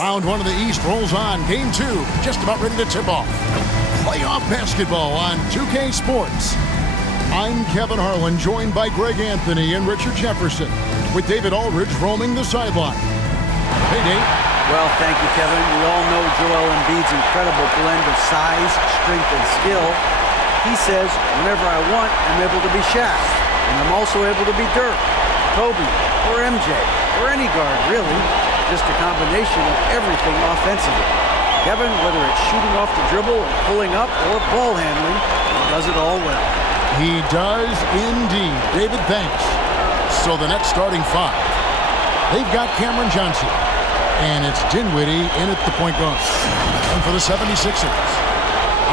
Round one of the East rolls on. Game two, just about ready to tip off. Playoff basketball on 2K Sports. I'm Kevin Harlan, joined by Greg Anthony and Richard Jefferson, with David Aldridge roaming the sideline. Hey, Dave. Well, thank you, Kevin. We all know Joel Embiid's incredible blend of size, strength, and skill. He says, whenever I want, I'm able to be Shaq. And I'm also able to be Dirk, Kobe, or MJ, or any guard, really. Just a combination of everything offensively. Kevin, whether it's shooting off the dribble, or pulling up, or ball handling, he does it all well. He does indeed. David, thanks. So the next starting five. They've got Cameron Johnson. And it's Dinwiddie in at the point guard. And for the 76ers.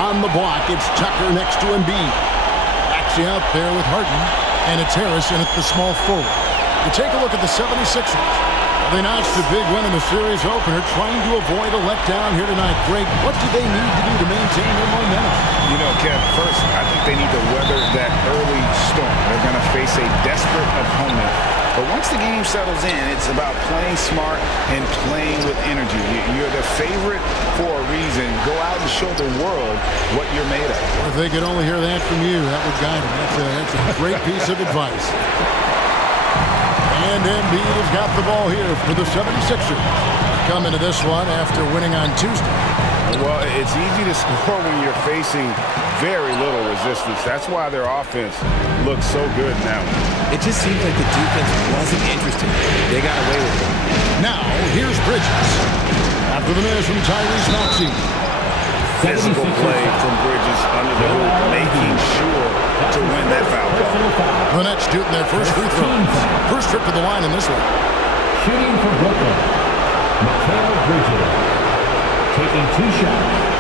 On the block, it's Tucker next to Embiid. Actually out there with Harden. And it's Harris in at the small forward. You take a look at the 76ers. They notched a big win in the series opener, trying to avoid a letdown here tonight. Greg, what do they need to do to maintain their momentum? You know, Kev, first, I think they need to weather that early storm. They're going to face a desperate opponent. But once the game settles in, it's about playing smart and playing with energy. You're the favorite for a reason. Go out and show the world what you're made of. If they could only hear that from you, that would guide them. That's a great piece of advice. And Embiid has got the ball here for the 76ers. Come into this one after winning on Tuesday. Well, it's easy to score when you're facing very little resistance. That's why their offense looks so good now. It just seems like the defense wasn't interested. They got away with it. Now, here's Bridges. After the miss from Tyrese Maxey. Physical play from Bridges under the hoop, making sure to win that foul ball. The Nets shooting their first free throw. First trip to the line in this one. Shooting for Brooklyn, Mikal Bridges. Taking two shots.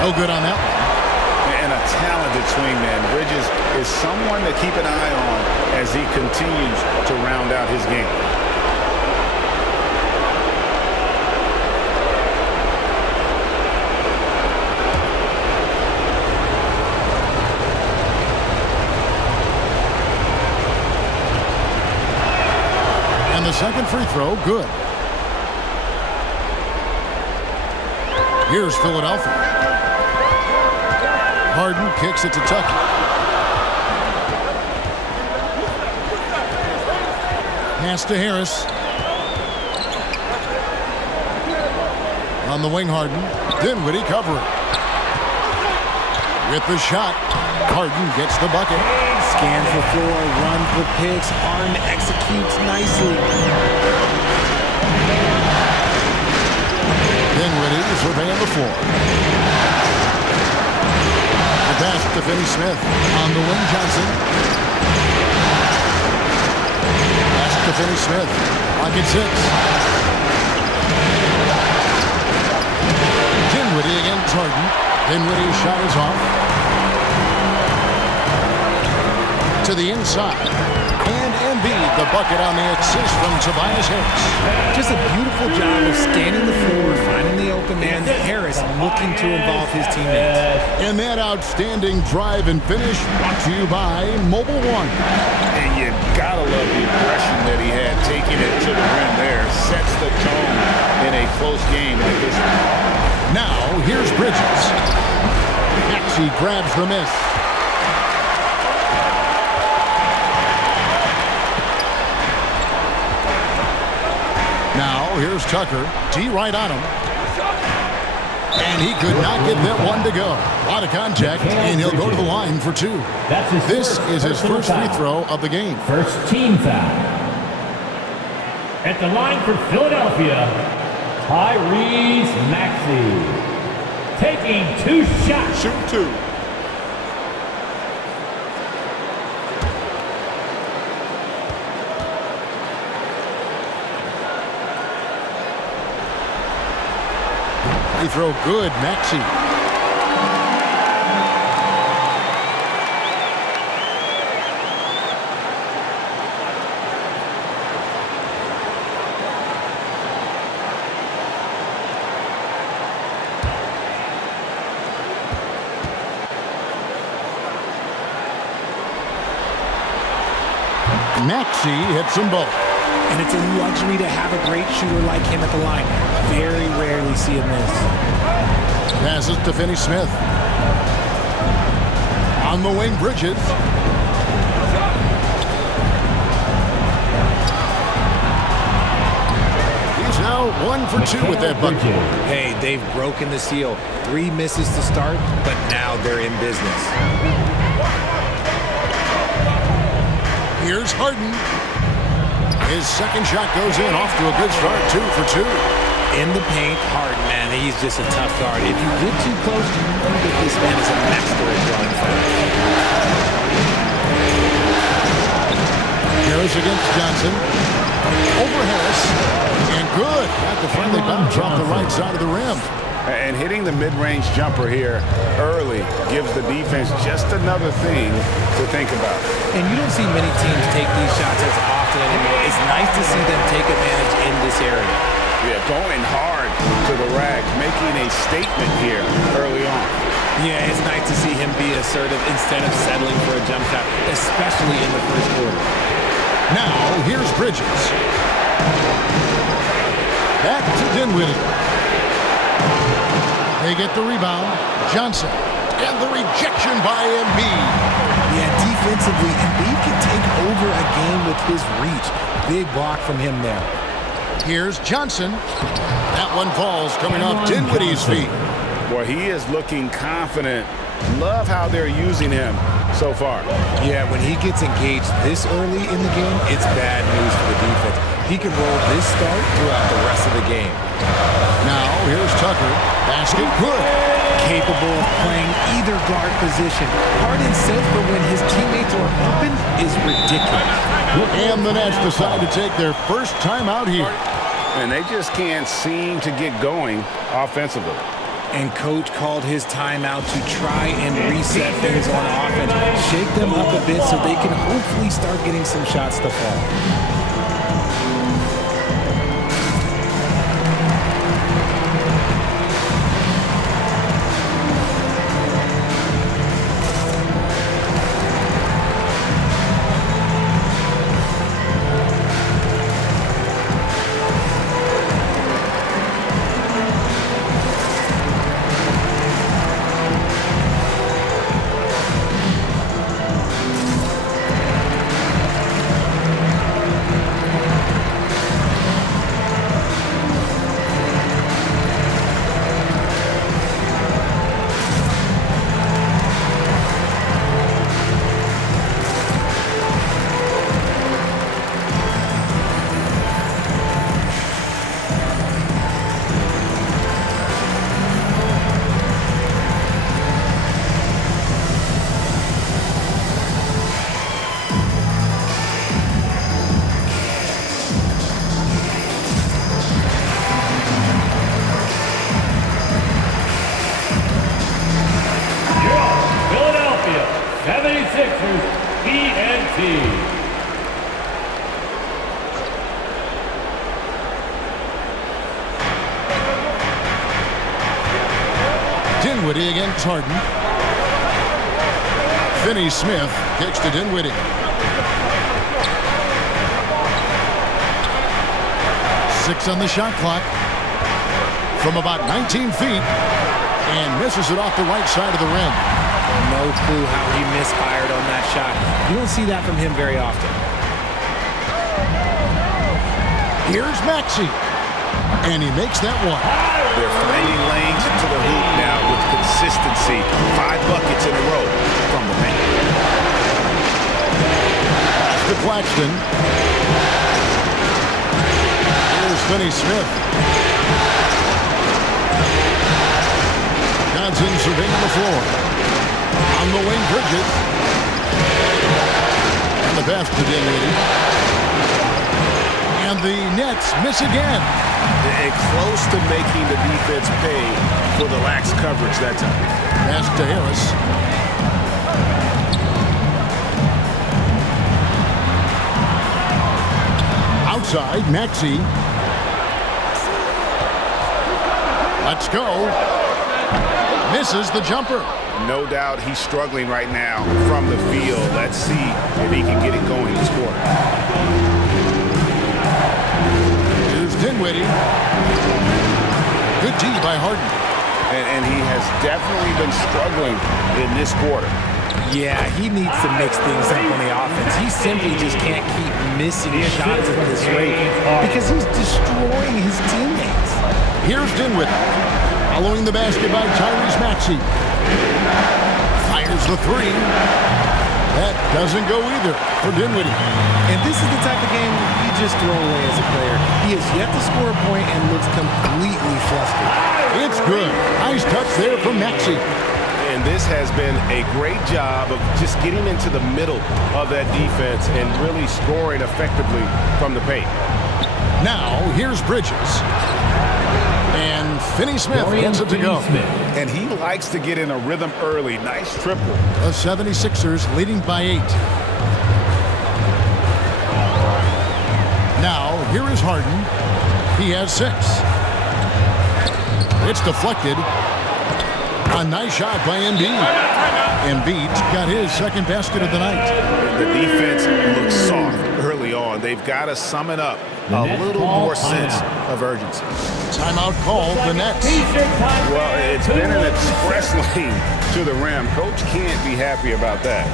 No good on that one. And a talented swingman. Bridges is someone to keep an eye on as he continues to round out his game. And the second free throw, good. Here's Philadelphia. Harden kicks it to Tucker. Pass to Harris. On the wing, Harden. Dinwiddie covering. With the shot, Harden gets the bucket. Scans the floor, runs the picks, Harden executes nicely. Dinwiddie surveying the floor. The pass to Finney-Smith. On the wing, Johnson. Pass to Finney-Smith. Pocket six. Dinwiddie against Harden. Dinwiddie's shot is off. To the inside. And Embiid, the bucket on the assist from Tobias Harris. Just a beautiful job of scanning the floor, finding the open man. Harris looking to involve his teammates. And that outstanding drive and finish brought to you by Mobile One. And you gotta love the aggression that he had taking it to the rim there. Sets the tone in a close game like this one. Now, here's Bridges. Maxey grabs the miss. Now, here's Tucker. D right on him. And he could not get that one to go. A lot of contact, and he'll go to the line for two. This is his first free throw of the game. First team foul. At the line for Philadelphia, Tyrese Maxey. Taking two shots. Shoot two. Free throw good, Maxey. Maxey hits them both. And it's a luxury to have a great shooter like him at the line. Very rarely see him miss. Passes to Finney Smith. On the wing, Bridges. He's now 1 for 2 with that bucket. Hey, they've broken the seal. 3 misses to start, but now they're in business. Here's Harden. His second shot goes in, off to a good start, 2 for 2. In the paint, Harden, man, he's just a tough guard. If you get too close, you know that this man is a master at drawing fouls. Harris against Johnson. Over Harris. And good. Got the friendly bounce off the right side of the rim. And hitting the mid-range jumper here early gives the defense just another thing to think about. And you don't see many teams take these shots as often anymore. It's nice to see them take advantage in this area. Yeah, going hard to the rack, making a statement here early on. Yeah, it's nice to see him be assertive instead of settling for a jump shot, especially in the first quarter. Now, here's Bridges. Back to Dinwiddie. They get the rebound. Johnson. And the rejection by Embiid. Yeah, defensively, Embiid can take over a game with his reach. Big block from him there. Here's Johnson. That one falls coming off Dinwiddie's feet. Boy, he is looking confident. Love how they're using him so far. Yeah, when he gets engaged this early in the game, it's bad news for the defense. He can roll this start throughout the rest of the game. Now, here's Tucker. Basket good. Capable of playing either guard position. Harden says that when his teammates are open is ridiculous. And the Nets decide to take their first time out here. And they just can't seem to get going offensively. And coach called his timeout to try and reset things on offense. Shake them up a bit so they can hopefully start getting some shots to fall. Dinwiddie against Harden. Finney Smith kicks to Dinwiddie. Six on the shot clock from about 19 feet and misses it off the right side of the rim. No clue how he misfired on that shot. You don't see that from him very often. Here's Maxey, and he makes that one. They're finding lanes into the hoop now with consistency. 5 buckets in a row from the paint. To Claxton. Here's Finney Smith. Johnson surveying the floor. On the wing, Bridges. And the pass to Dinwiddie. And the Nets miss again. And close to making the defense pay for the lax coverage that time. Pass to Harris. Outside, Maxey. Let's go. Misses the jumper. No doubt he's struggling right now from the field. Let's see if he can get it going this quarter. Here's Dinwiddie. Good D by Harden. And he has definitely been struggling in this quarter. Yeah, he needs to mix things up on the offense. He simply just can't keep missing shots at this rate because he's destroying his teammates. Here's Dinwiddie. Following the basket by Tyrese Maxey. Fires the three. That doesn't go either for Dinwiddie. And this is the type of game you just throw away as a player. He has yet to score a point and looks completely flustered. It's good. Nice touch there from Maxey. And this has been a great job of just getting into the middle of that defense and really scoring effectively from the paint. Now, here's Bridges. And Finney-Smith gets it to go. And he likes to get in a rhythm early. Nice triple. The 76ers leading by 8. Now, here is Harden. He has 6. It's deflected. A nice shot by Embiid. Embiid's got his second basket of the night. The defense looks soft early on. They've got to sum it up. A little more sense of urgency. Timeout called the Nets. Well, it's been an express lane to the rim. Coach can't be happy about that.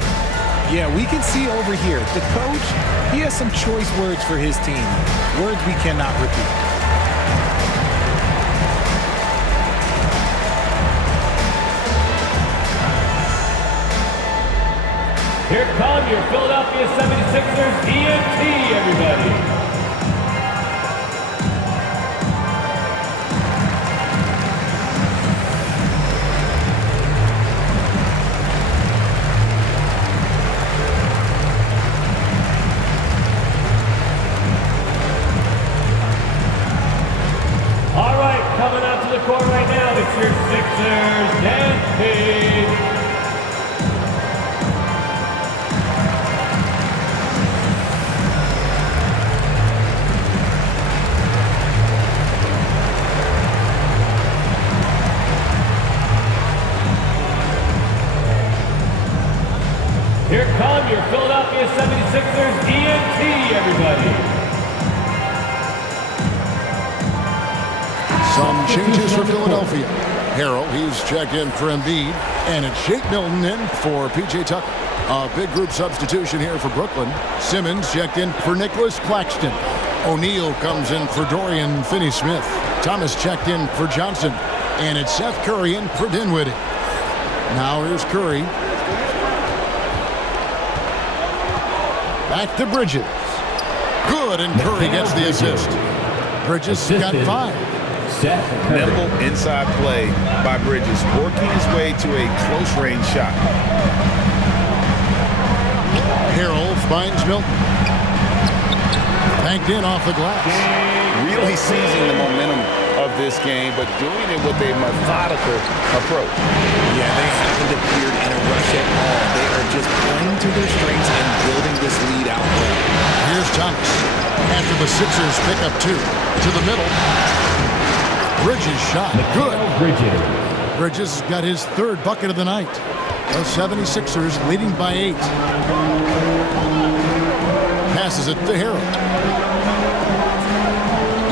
Yeah, we can see over here, the coach, he has some choice words for his team. Words we cannot repeat. Here come your Philadelphia 76ers EMT, everybody. All right, coming out to the court right now, it's your Sixers dance team. Here come your Philadelphia 76ers EMT, everybody. Some changes for Philadelphia. Harrell, he's checked in for Embiid. And it's Shake Milton in for P.J. Tucker. A big group substitution here for Brooklyn. Simmons checked in for Nicholas Claxton. O'Neal comes in for Dorian Finney-Smith. Thomas checked in for Johnson. And it's Seth Curry in for Dinwiddie. Now here's Curry. Back to Bridges. Good, and Curry gets the assist. Bridges got 5. Nimble inside play by Bridges, working his way to a close-range shot. Harrell finds Milton. Banked in off the glass. Really seizing the momentum of this game, but doing it with a methodical approach. Yeah, they haven't appeared in a rush at all. They are just playing to their strengths and building this lead out well. Here's Thomas. After the Sixers pick up 2. To the middle. Bridges shot. Good. Bridges got his 3rd bucket of the night. The 76ers leading by 8. Passes it to Harrell.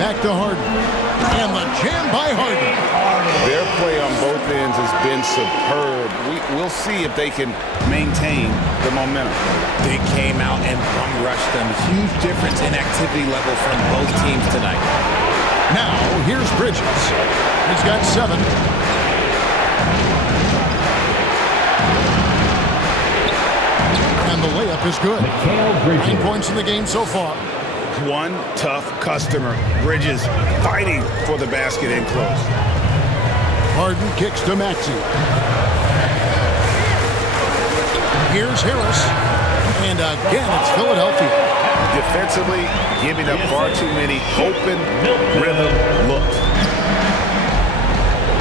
Back to Harden. And the jam by Harden. Their play on both ends has been superb. We'll see if they can maintain the momentum. They came out and bum-rushed them. Huge difference in activity level from both teams tonight. Now, here's Bridges. He's got 7. And the layup is good. 9 points in the game so far. One tough customer. Bridges fighting for the basket in close. Harden kicks to Maxey. Here's Harris. And again, it's Philadelphia. Defensively, giving up far too many open rhythm looks.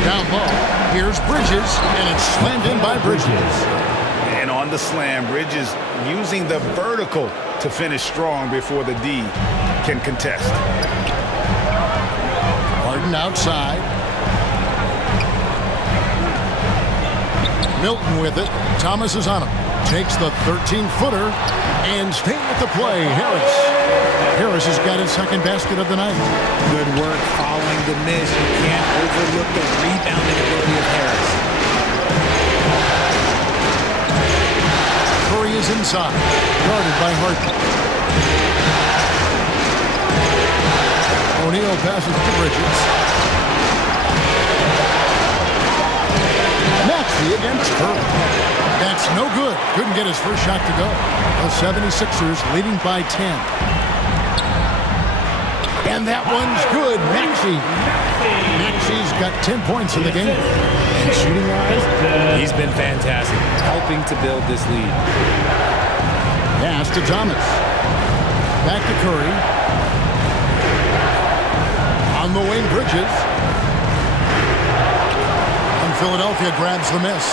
Down low. Here's Bridges. And it's slammed in by Bridges. And on the slam, Bridges using the vertical to finish strong before the D can contest. Harden outside. Milton with it. Thomas is on him. Takes the 13-footer and staying with the play, Harris. Harris has got his second basket of the night. Good work following the miss. You can't overlook the rebounding ability of Harris. Curry is inside, guarded by Harden. O'Neal passes to Bridges. Maxey against Curry. That's no good. Couldn't get his first shot to go. The 76ers leading by 10. And that one's good. Maxey. Maxey's got 10 points in the game. And shooting-wise, he's been fantastic, helping to build this lead. Pass to Thomas. Back to Curry. On the wing, Bridges. And Philadelphia grabs the miss.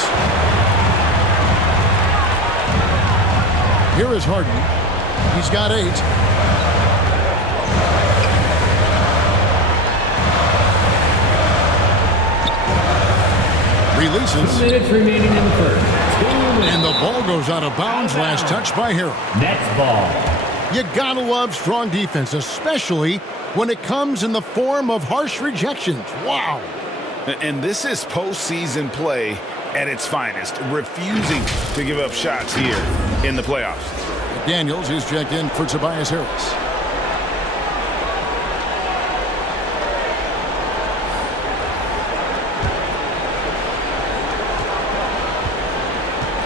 Here is Harden. He's got 8. Releases. 2 minutes remaining in the first. 2 minutes. And the ball goes out of bounds. Last touch by Harrell. Next ball. You gotta love strong defense, especially when it comes in the form of harsh rejections. Wow. And this is postseason play at its finest, refusing to give up shots here in the playoffs. Daniels is checked in for Tobias Harris.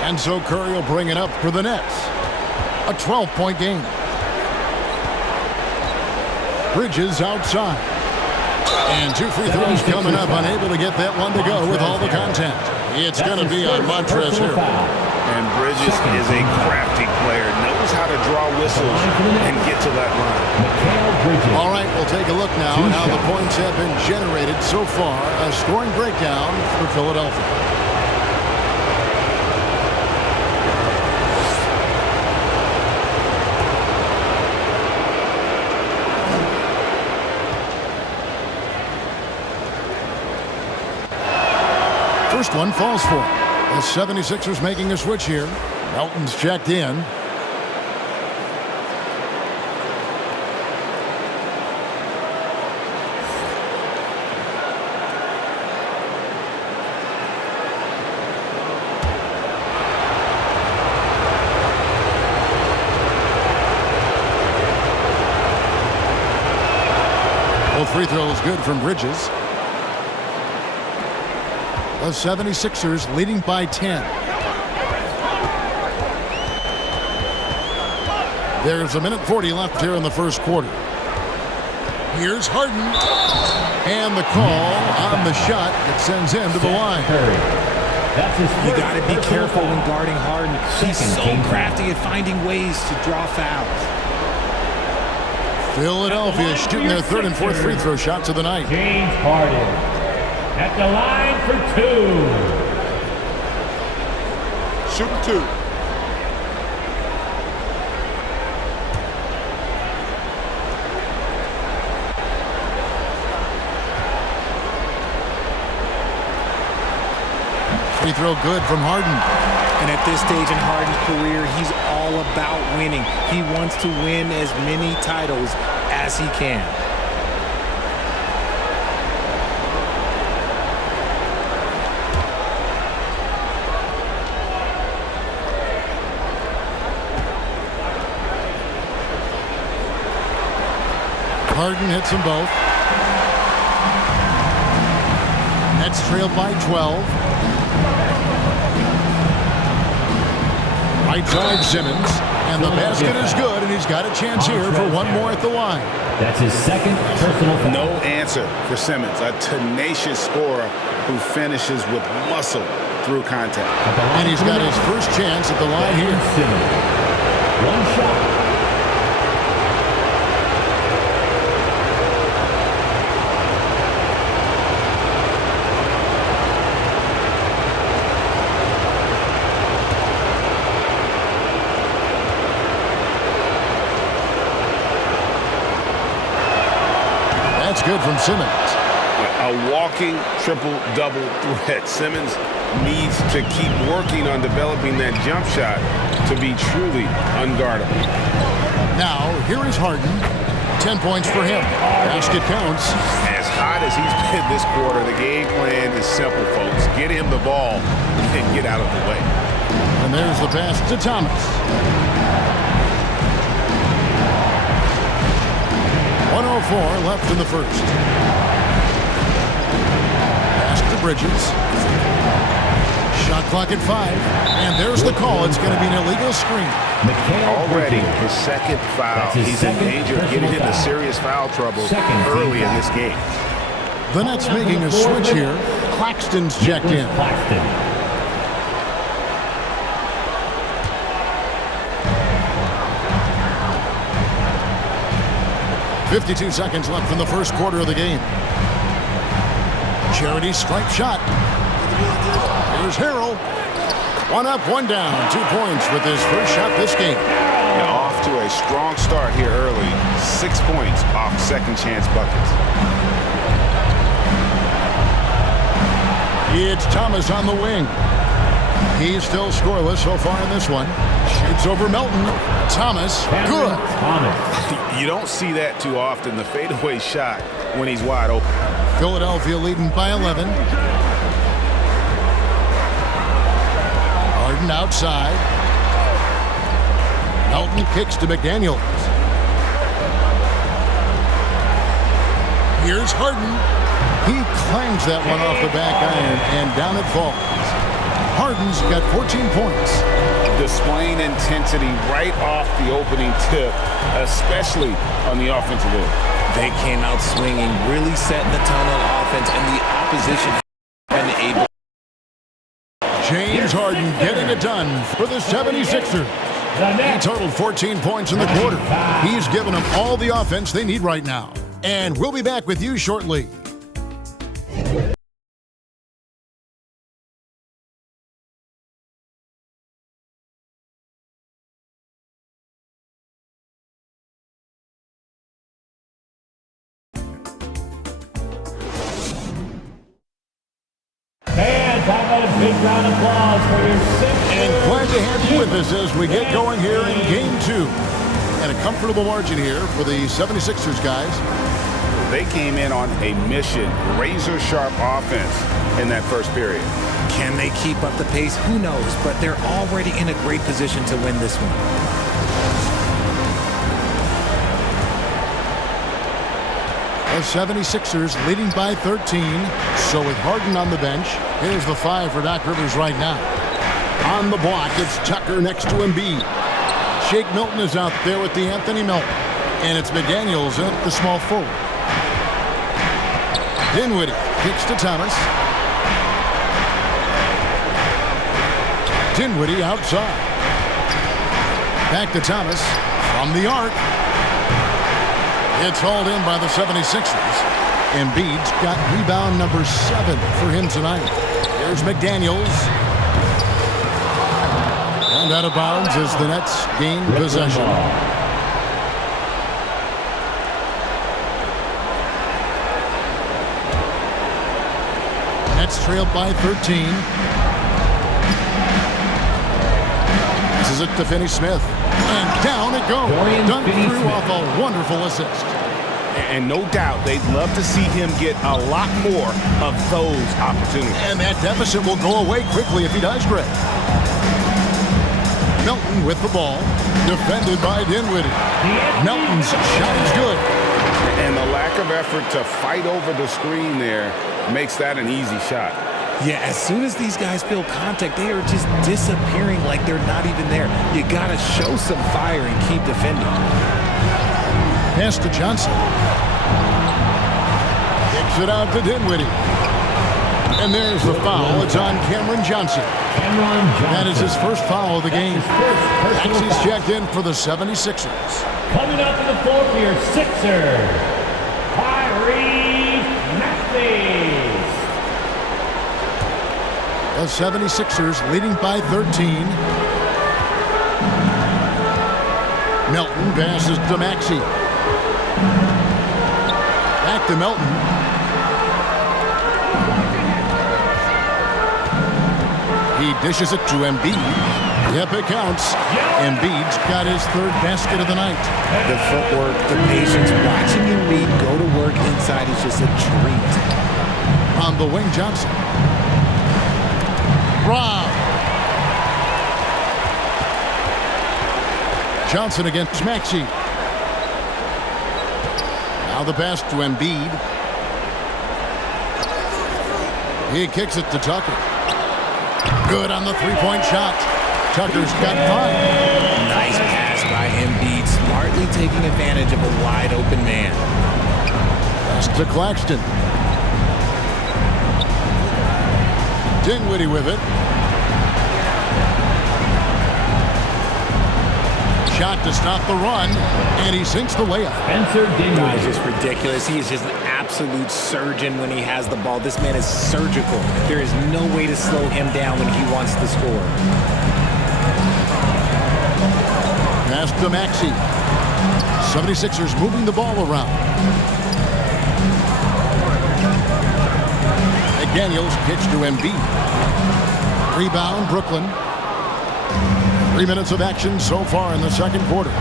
And so Curry will bring it up for the Nets. A 12-point game. Bridges outside. And 2 free throws coming up, unable to get that one to go with all the contact. It's going to be on Montrezl here. And Bridges is a crafty player, knows how to draw whistles and get to that line. All right, we'll take a look now at how the points have been generated so far. A scoring breakdown for Philadelphia. First one falls for him. The 76ers making a switch here. Melton's checked in. Both free throws good from Bridges. The 76ers leading by 10. There's 1:40 left here in the first quarter. Here's Harden. And the call on the shot that sends him to the line. You got to be careful when guarding Harden. He's so crafty at finding ways to draw fouls. Philadelphia shooting their third and fourth free throw shots of the night. James Harden at the line for 2. Shooting 2. Free throw good from Harden. And at this stage in Harden's career, he's all about winning. He wants to win as many titles as he can. Harden hits them both. Nets trailed by 12. Right side Simmons. And the basket is good, and he's got a chance here for one more at the line. That's his second personal foul. No answer for Simmons, a tenacious scorer who finishes with muscle through contact. And he's got his first chance at the line here. Simmons. One shot. That's good from Simmons. A walking triple-double threat. Simmons needs to keep working on developing that jump shot to be truly unguardable. Now, here is Harden. 10 points for him. Basket counts. As hot as he's been this quarter, the game plan is simple, folks. Get him the ball and get out of the way. And there's the pass to Thomas. 1:04 left in the first. Pass to Bridges. Shot clock at 5. And there's the call. It's going to be an illegal screen. Already his second foul. He's in danger of getting into serious foul trouble early in this game. The Nets making a switch here. Claxton's checked in. 52 seconds left in the first quarter of the game. Charity stripe shot. Here's Harrell. One up, one down. 2 points with his first shot this game. Now off to a strong start here early. 6 points off second chance buckets. It's Thomas on the wing. He's still scoreless so far in this one. Shoots over Melton. Thomas, good. You don't see that too often, the fadeaway shot when he's wide open. Philadelphia leading by 11. Harden outside. Melton kicks to McDaniels. Here's Harden. He clangs that one off the back iron, and down it falls. Harden's got 14 points. Displaying intensity right off the opening tip, especially on the offensive end. They came out swinging, really setting the tone on offense, and the opposition been able. James Harden getting it done for the 76ers. He totaled 14 points in the quarter. He's given them all the offense they need right now. And we'll be back with you shortly. Big round of applause for your Sixers. And glad to have you with us as we get going here in Game 2. And a comfortable margin here for the 76ers guys. They came in on a mission, razor-sharp offense in that first period. Can they keep up the pace? Who knows? But they're already in a great position to win this one. The 76ers leading by 13. So with Harden on the bench, here's the 5 for Doc Rivers right now. On the block, it's Tucker next to Embiid. Shake Milton is out there with the Anthony Melton. And it's McDaniels at the small forward. Dinwiddie kicks to Thomas. Dinwiddie outside. Back to Thomas from the arc. It's hauled in by the 76ers. Embiid's got rebound number 7 for him tonight. Here's McDaniels. And out of bounds as the Nets gain possession. Nets trailed by 13. This is it to Finney-Smith. And down it goes. Dunk through off a wonderful assist. And no doubt they'd love to see him get a lot more of those opportunities. And that deficit will go away quickly if he does, Greg. Melton with the ball. Defended by Dinwiddie. Melton's shot is good. And the lack of effort to fight over the screen there makes that an easy shot. Yeah, as soon as these guys feel contact, they are just disappearing like they're not even there. You got to show some fire and keep defending. Pass to Johnson. Kicks it out to Dinwiddie. And there's the foul. It's on Cameron Johnson. That is his first foul of the game. He's checked in for the 76ers. Coming out to the floor for your Sixers, Tyrese Maxey. The 76ers leading by 13. Melton passes to Maxey. Back to Melton. He dishes it to Embiid. Yep, it counts. Embiid's got his third basket of the night. The footwork, the patience, watching Embiid go to work inside is just a treat. On the wing, Johnson. Rob. Johnson against Maxey. Now the pass to Embiid. He kicks it to Tucker. Good on the three-point shot. Tucker's got 5. Nice pass by Embiid, smartly taking advantage of a wide-open man. Pass to Claxton. Dinwiddie with it. Shot to stop the run, and he sinks the layup. Guys, just ridiculous. He is just an absolute surgeon when he has the ball. This man is surgical. There is no way to slow him down when he wants to score. Pass to Maxey. 76ers moving the ball around. McDaniels pitch to Embiid. Rebound, Brooklyn. 3 minutes of action so far in the second quarter.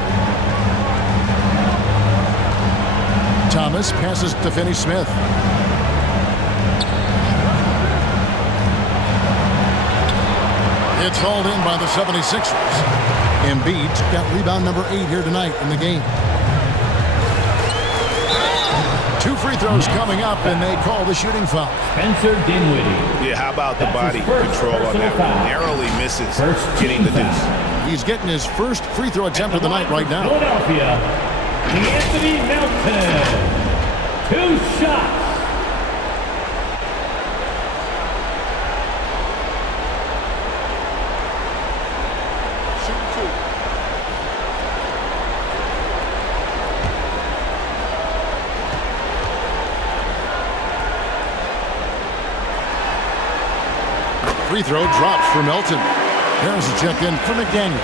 Thomas passes to Finney-Smith. It's hauled in by the 76ers. Embiid's got rebound number 8 here tonight in the game. 2 free throws coming up, and they call the shooting foul. Spencer Dinwiddie. Yeah, how about the body control on that one? Narrowly misses getting the deuce. He's getting his first free throw attempt of the night right now. Philadelphia, Anthony Melton. 2 shots. Free throw drops for Melton. There's a check in for McDaniels.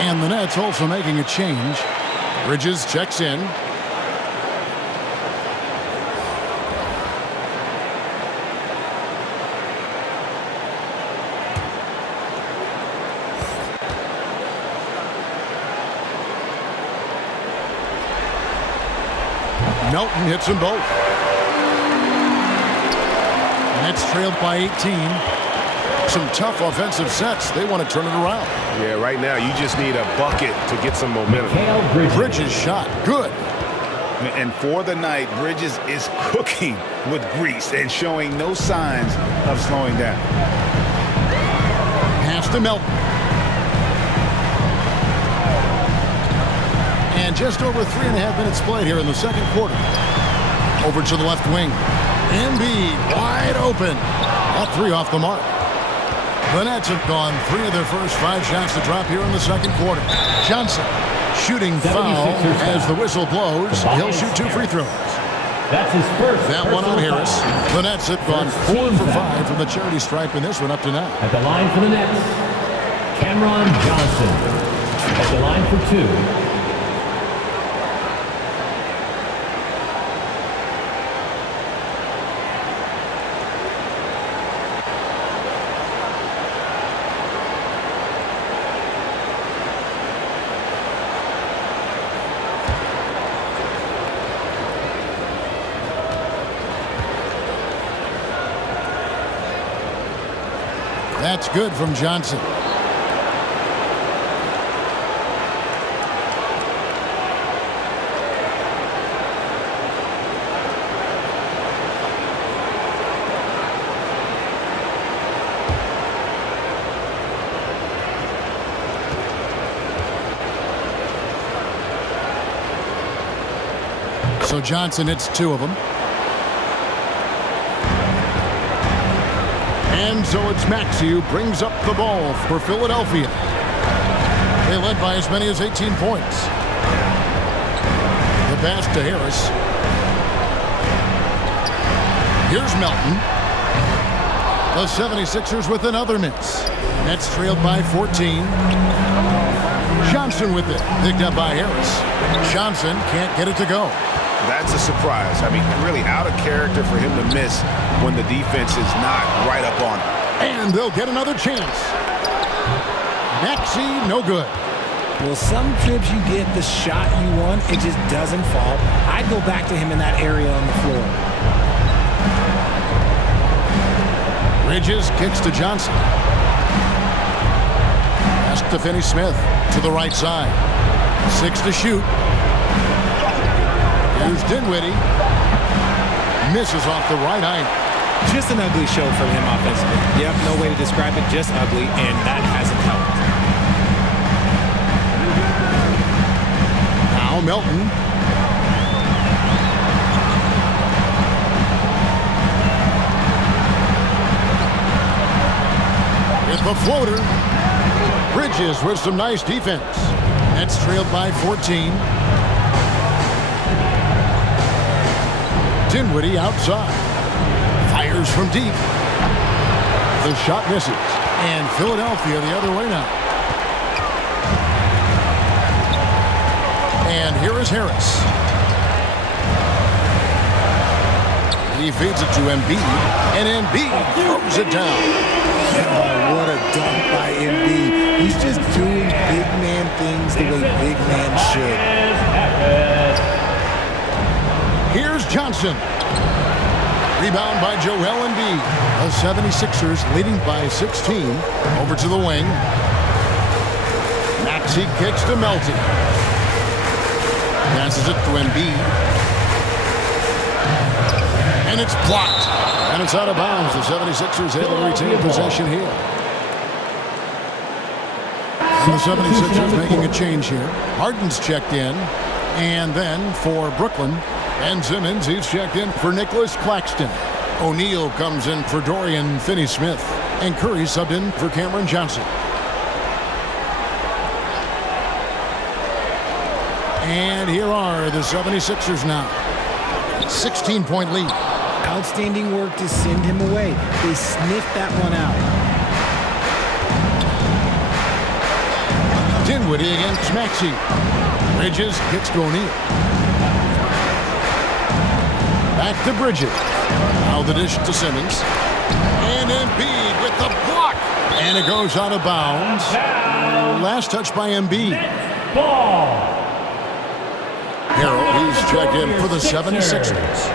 And the Nets also making a change. Bridges checks in. Melton hits them both. Nets trailed by 18. Some tough offensive sets. They want to turn it around. Yeah, right now you just need a bucket to get some momentum. Bridges shot. Good. And for the night, Bridges is cooking with grease and showing no signs of slowing down. Pass to Melton. And just over 3.5 minutes played here in the second quarter. Over to the left wing. Embiid wide open. All 3 off the mark. The Nets have gone 3 of their first 5 shots to drop here in the second quarter. Johnson shooting foul as the whistle blows. He'll shoot 2 free throws. That's his first. That one on Harris. The Nets have gone 4 for 5 from the charity stripe in this one up to now. At the line for the Nets, Cameron Johnson. At the line for 2. That's good from Johnson. So Johnson hits 2 of them. And so it's Maxey who brings up the ball for Philadelphia. They led by as many as 18 points. The pass to Harris. Here's Melton. The 76ers with another miss. Nets trailed by 14. Johnson with it. Picked up by Harris. Johnson can't get it to go. That's a surprise. I mean, really out of character for him to miss when the defense is not right up on him. And they'll get another chance. Maxey, no good. Well, some trips you get the shot you want, it just doesn't fall. I'd go back to him in that area on the floor. Bridges kicks to Johnson. Pass to Finney-Smith to the right side. 6 to shoot. Here's Dinwiddie. Misses off the right eye. Just an ugly show from him offensively. Yep, no way to describe it, just ugly, and that hasn't helped. Now Melton. With the floater. Bridges with some nice defense. Nets trailed by 14. Dinwiddie outside. Fires from deep. The shot misses. And Philadelphia the other way now. And here is Harris. He feeds it to Embiid. And Embiid throws it down. Oh, what a dunk by Embiid. He's just doing big man things the way big man should. Here's Johnson. Rebound by Joel Embiid. The 76ers leading by 16. Over to the wing. Maxey kicks to Melton. Passes it to Embiid. And it's blocked. And it's out of bounds. The 76ers able to retain possession here. And the 76ers making a change here. Harden's checked in. And then for Brooklyn, Ben Simmons, he's checked in for Nicholas Claxton. O'Neal comes in for Dorian Finney-Smith. And Curry subbed in for Cameron Johnson. And here are the 76ers now. 16-point lead. Outstanding work to send him away. They sniffed that one out. Dinwiddie against Maxey. Bridges kicks to O'Neal. Back to Bridges. Now the dish to Simmons. And Embiid with the block. And it goes out of bounds. Last touch by Embiid. Ball. Harrell, he's checked in for the 76ers.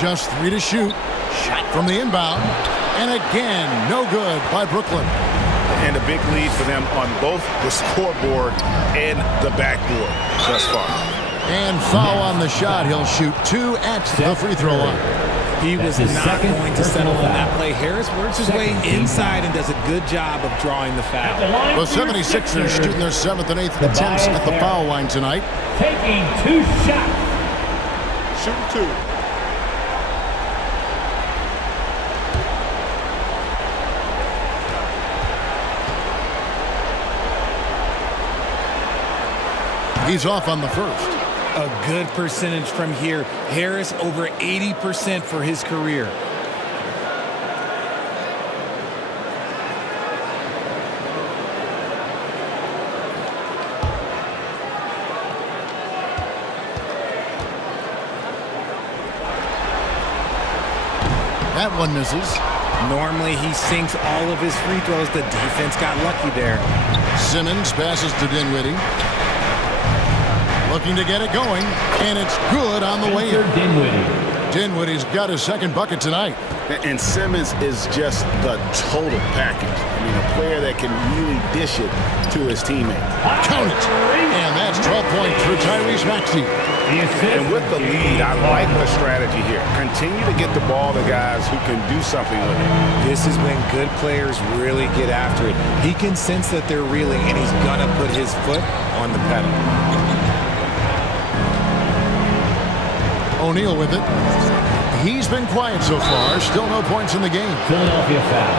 Just 3 to shoot. Shot from the inbound. And again, no good by Brooklyn. And a big lead for them on both the scoreboard and the backboard thus far. And foul on the shot. He'll shoot 2 at the free throw line. He was not going to settle on that play. Harris works his way inside and does a good job of drawing the foul. The 76ers shooting their 7th and 8th attempts at the foul line tonight. Taking 2 shots. Shooting 2. He's off on the first. A good percentage from here. Harris over 80% for his career. That one misses. Normally he sinks all of his free throws. The defense got lucky there. Simmons passes to Dinwiddie. Looking to get it going, and it's good on the way in. Dinwiddie's got his second bucket tonight. And Simmons is just the total package. I mean, a player that can really dish it to his teammate. Count it. And that's 12 points for Tyrese Maxey. And with the lead, I like the strategy here. Continue to get the ball to guys who can do something with it. This is when good players really get after it. He can sense that they're reeling, and he's going to put his foot on the pedal. O'Neal with it. He's been quiet so far. Still no points in the game. Philadelphia foul.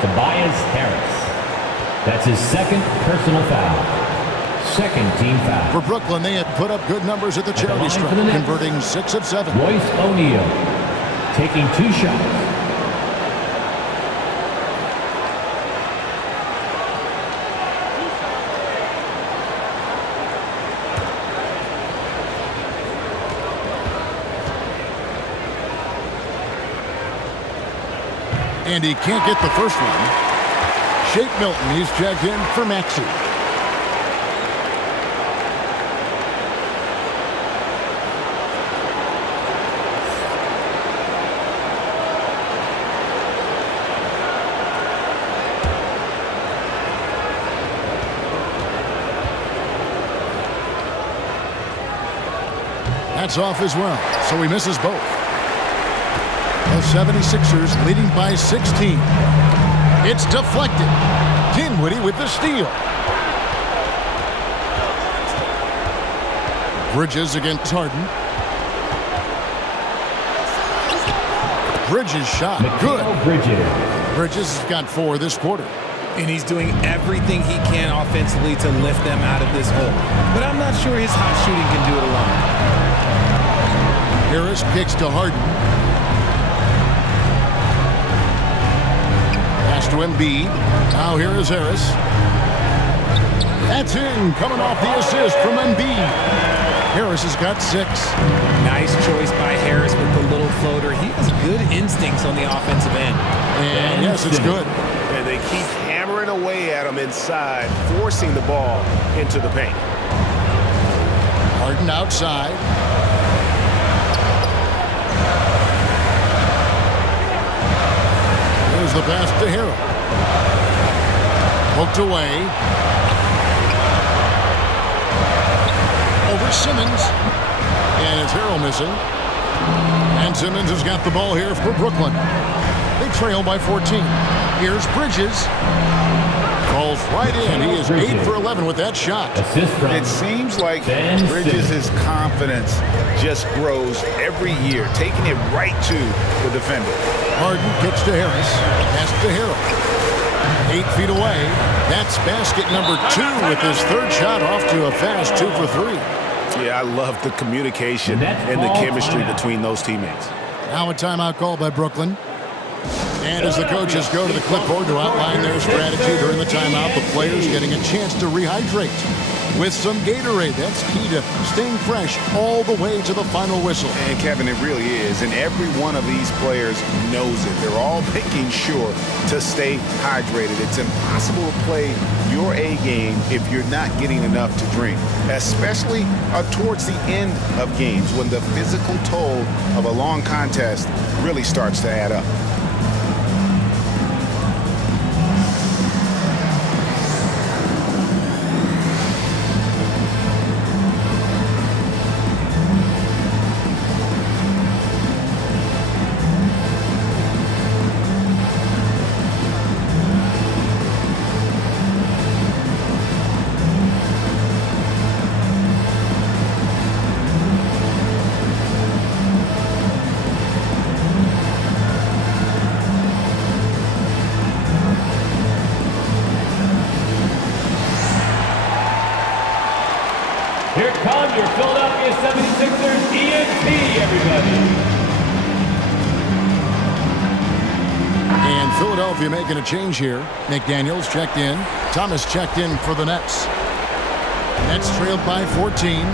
Tobias Harris. That's his second personal foul. Second team foul. For Brooklyn, they had put up good numbers at the charity stripe, converting 6 of 7. Royce O'Neal taking 2 shots. And he can't get the first one. Shake Milton, he's checked in for Maxey. That's off as well, so he misses both. The 76ers leading by 16. It's deflected. Dinwiddie with the steal. Bridges against Harden. Bridges shot. Good. Bridges has got 4 this quarter. And he's doing everything he can offensively to lift them out of this hole. But I'm not sure his hot shooting can do it alone. Harris kicks to Harden. Pass to Embiid. Now here is Harris. That's in, coming off the assist from Embiid. Harris has got 6. Nice choice by Harris with the little floater. He has good instincts on the offensive end. And yes, it's good. And they keep hammering away at him inside, forcing the ball into the paint. Harden outside. Here's the pass to Harrell. Poked away. Over Simmons. And it's Harrell missing. And Simmons has got the ball here for Brooklyn. They trail by 14. Here's Bridges. Falls right in. He is 8 for 11 with that shot. It seems like Bridges' confidence just grows every year, taking it right to the defender. Harden kicks to Harris. Pass to Harrell. 8 feet away. That's basket number 2 with his 3rd shot off to a fast 2 for 3. Yeah, I love the communication and the chemistry between those teammates. Now a timeout call by Brooklyn. And as the coaches go to the clipboard to outline their strategy during the timeout, the players getting a chance to rehydrate with some Gatorade. That's key to staying fresh all the way to the final whistle. And Kevin, it really is. And every one of these players knows it. They're all making sure to stay hydrated. It's impossible to play your A game if you're not getting enough to drink, especially towards the end of games when the physical toll of a long contest really starts to add up. Here come your Philadelphia 76ers ENT, everybody. And Philadelphia making a change here. McDaniels checked in. Thomas checked in for the Nets. Nets trailed by 14.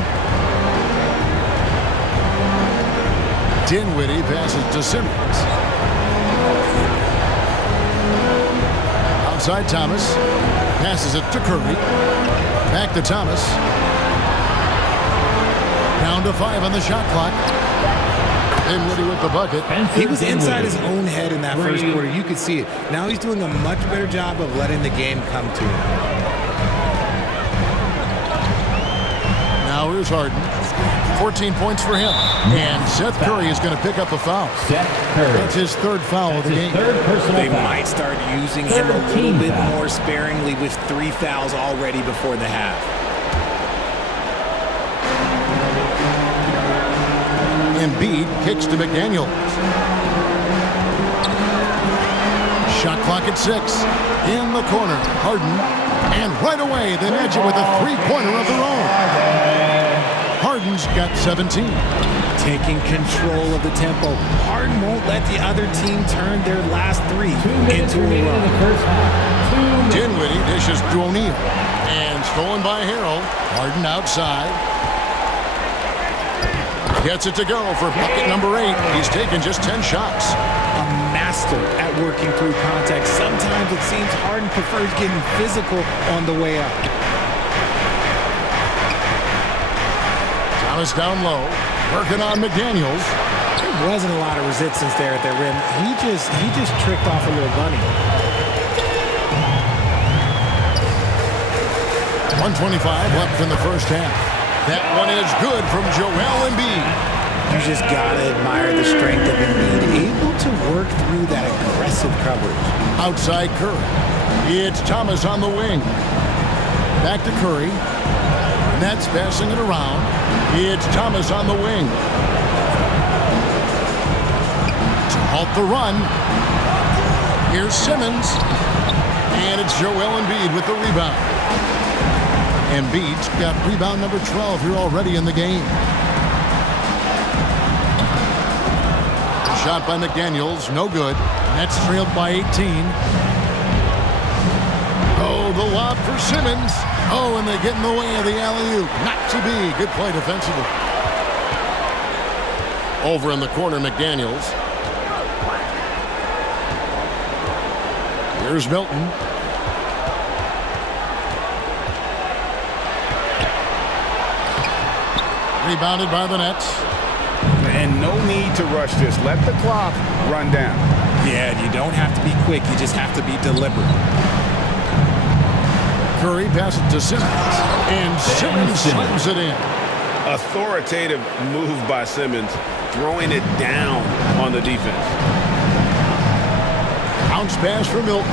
Dinwiddie passes to Simmons. Outside Thomas. Passes it to Curry. Back to Thomas. Down to 5 on the shot clock. Dinwiddie with the bucket. He was inside his own head in that first quarter. You could see it. Now he's doing a much better job of letting the game come to him. Now here's Harden. 14 points for him. And Seth Curry is going to pick up a foul. That's his 3rd foul of the game. They might start using him a little bit more sparingly with 3 fouls already before the half. Embiid kicks to McDaniels. Shot clock at 6. In the corner, Harden. And right away, they match it with a 3-pointer of their own. Harden's got 17. Taking control of the tempo. Harden won't let the other team turn their last 3 into a run. Dinwiddie dishes to O'Neal. And stolen by Harrell. Harden outside. Gets it to go for bucket number 8. He's taken just 10 shots. A massive master at working through contact. Sometimes it seems Harden prefers getting physical on the way up. Thomas down low, working on McDaniels. There wasn't a lot of resistance there at the rim. He just tricked off a little bunny. 1:25 left in the first half. That one is good from Joel Embiid. You just gotta admire the strength of Embiid, able to work through that aggressive coverage. Outside Curry. It's Thomas on the wing. Back to Curry. Nets passing it around. It's Thomas on the wing. To halt the run. Here's Simmons. And it's Joel Embiid with the rebound. Embiid's got rebound number 12 here already in the game. Shot by McDaniels, no good. Nets trailed by 18. Oh, the lob for Simmons. Oh, and they get in the way of the alley-oop. Not to be. Good play defensively. Over in the corner, McDaniels. Here's Milton. Rebounded by the Nets. And no need to rush this. Let the clock run down. Yeah, you don't have to be quick. You just have to be deliberate. Curry passes to Simmons. And Simmons slams it in. Authoritative move by Simmons, throwing it down on the defense. Bounce pass for Milton.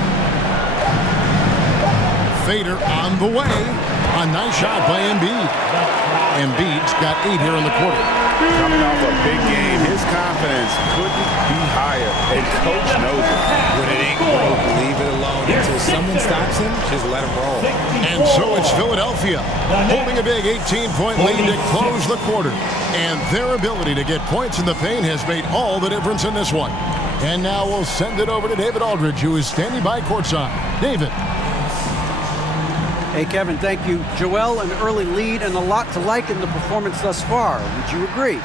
Fader on the way. A nice shot by Embiid. Embiid's got 8 here in the quarter. Coming off a big game, his confidence couldn't be higher, and coach knows it. When it ain't broke, leave it alone. Until someone stops him, just let him roll. And so it's Philadelphia holding a big 18-point lead to close the quarter. And their ability to get points in the paint has made all the difference in this one. And now we'll send it over to David Aldridge, who is standing by courtside. David. Hey, Kevin, thank you. Joel, an early lead and a lot to like in the performance thus far. Would you agree?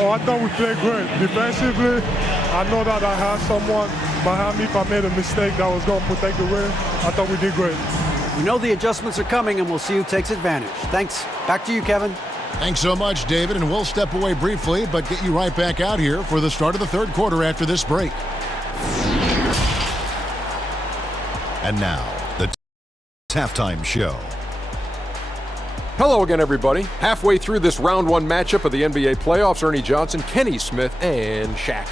Oh, I thought we played great. Defensively, I know that I had someone behind me if I made a mistake that was going to protect the rim. I thought we did great. We know the adjustments are coming, and we'll see who takes advantage. Thanks. Back to you, Kevin. Thanks so much, David, and we'll step away briefly, but get you right back out here for the start of the third quarter after this break. And now, the halftime show. Hello again, everybody. Halfway through this round one matchup of the NBA playoffs, Ernie Johnson, Kenny Smith, and Shaq.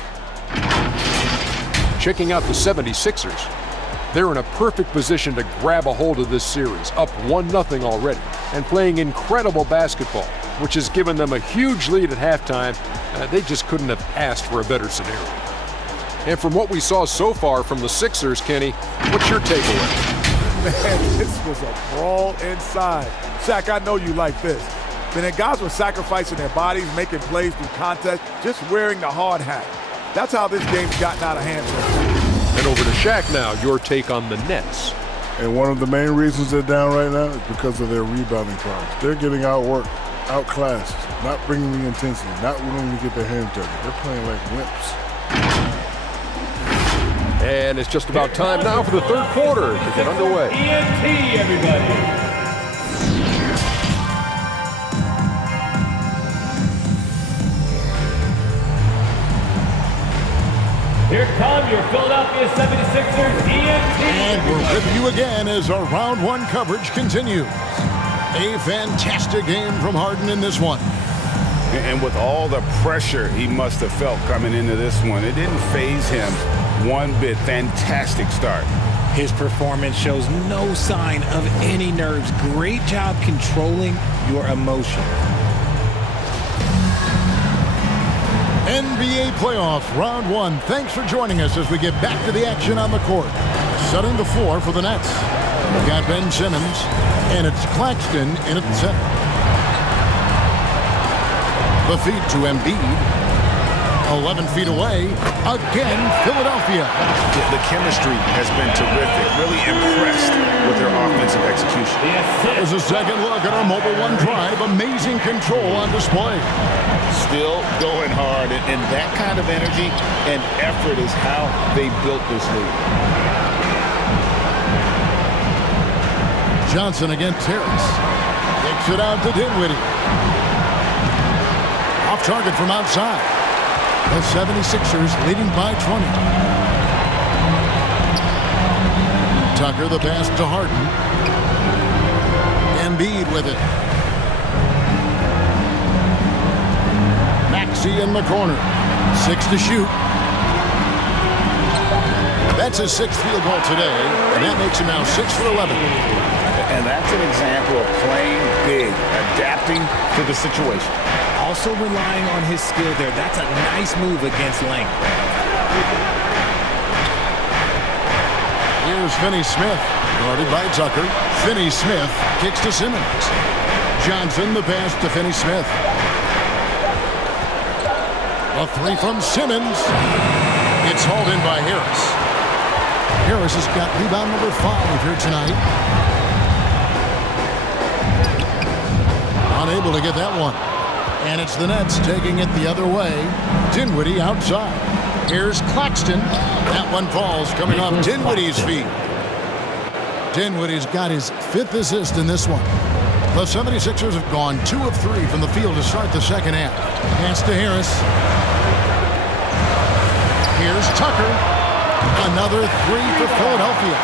Checking out the 76ers. They're in a perfect position to grab a hold of this series, up 1-0 already, and playing incredible basketball, which has given them a huge lead at halftime. They just couldn't have asked for a better scenario. And from what we saw so far from the Sixers, Kenny, what's your takeaway? Man, this was a brawl inside. Shaq, I know you like this. But then guys were sacrificing their bodies, making plays through contest, just wearing the hard hat. That's how this game's gotten out of hand. And over to Shaq now, your take on the Nets. And one of the main reasons they're down right now is because of their rebounding problems. They're getting outworked, outclassed, not bringing the intensity, not willing to get their hands dirty. They're playing like wimps. And it's just about time now for the third quarter to get underway. ENT, everybody. Here come your Philadelphia 76ers ENT. And we're with you again as our round one coverage continues. A fantastic game from Harden in this one. And with all the pressure he must have felt coming into this one, it didn't faze him one bit. Fantastic start. His performance shows no sign of any nerves. Great job controlling your emotion. NBA playoffs, round one. Thanks for joining us as we get back to the action on the court. Setting the floor for the Nets. We've got Ben Simmons, and it's Claxton in at the center. The feed to Embiid. 11 feet away. Again, Philadelphia. The chemistry has been terrific. Really impressed with their offensive execution. There's a second look at our Mobile One drive. Amazing control on display. Still going hard, and that kind of energy and effort is how they built this lead. Johnson against Harris. Kicks it out to Dinwiddie. Off target from outside. The 76ers leading by 20. Tucker the pass to Harden. Embiid with it. Maxey in the corner. 6 to shoot. That's his 6th field goal today, and that makes him now 6 for 11. And that's an example of playing big, adapting to the situation. Also relying on his skill there. That's a nice move against length. Here's Finney-Smith, guarded by Tucker. Finney-Smith kicks to Simmons. Johnson the pass to Finney-Smith. A 3 from Simmons. It's hauled in by Harris. Harris has got rebound number 5 here tonight. Unable to get that one. And it's the Nets taking it the other way. Dinwiddie outside. Here's Claxton. That one falls coming off Dinwiddie's feet. Dinwiddie's got his 5th assist in this one. The 76ers have gone 2 of 3 from the field to start the second half. Pass to Harris. Here's Tucker. Another 3 for Philadelphia.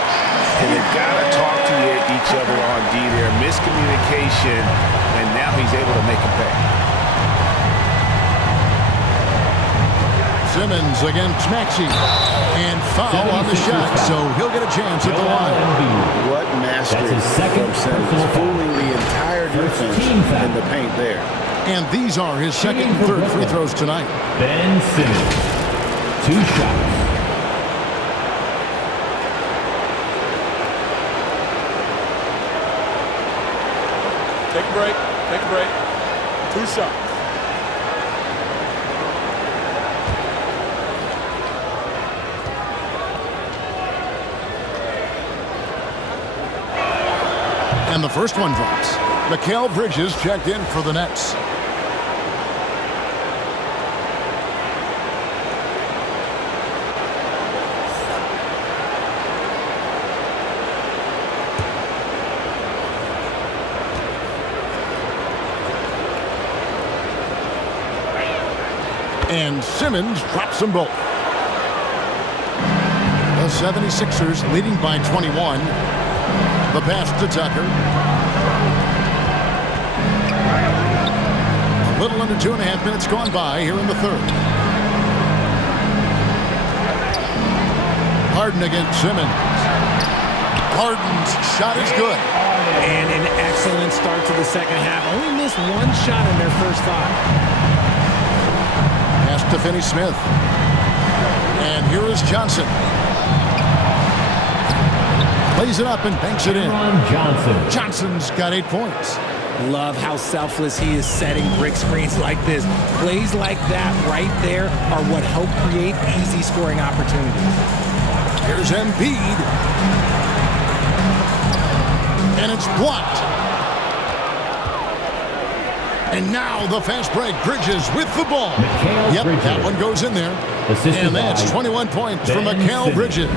And they've got to talk to each other on D there. Miscommunication, and now he's able to make a pay. Simmons against Maxey. And foul on the shot, so he'll get a chance at the line. What mastery. That's his second personal foul. Fooling the entire defense in the paint there. And these are his second and third free throws tonight. Ben Simmons. 2 shots. Take a break. Take a break. 2 shots. And the first one drops. Mikal Bridges checked in for the Nets. And Simmons drops them both. The 76ers leading by 21. The pass to Tucker. A little under 2.5 minutes gone by here in the third. Harden against Simmons. Harden's shot is good. And an excellent start to the second half. Only missed 1 shot in their first 5. Pass to Finney-Smith. And here is Johnson. Plays it up and banks it in. Johnson. Johnson's got 8 points. Love how selfless he is setting brick screens like this. Plays like that right there are what help create easy scoring opportunities. Here's Embiid. And it's blocked. And now the fast break. Bridges with the ball. Yep, that one goes in there. And that's 21 points from Mikal Bridges.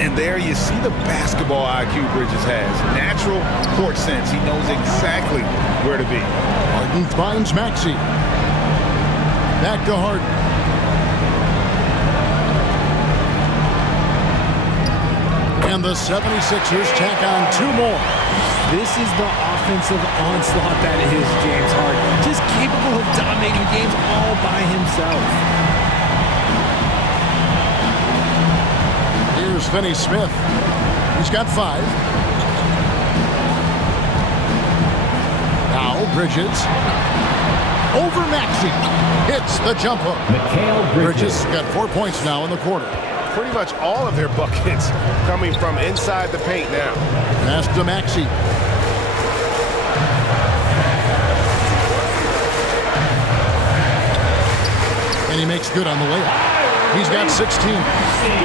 And there you see the basketball IQ Bridges has. Natural court sense. He knows exactly where to be. Harden finds Maxey. Back to Harden. And the 76ers tack on 2 more. This is the offensive onslaught that is James Harden. Just capable of dominating games all by himself. Here's Finney-Smith. He's got 5. Now Bridges. Over Maxey. Hits the jump hook. Mikal Bridges got 4 points now in the quarter. Pretty much all of their buckets coming from inside the paint now. Pass to Maxey. And he makes good on the layup. He's got 16.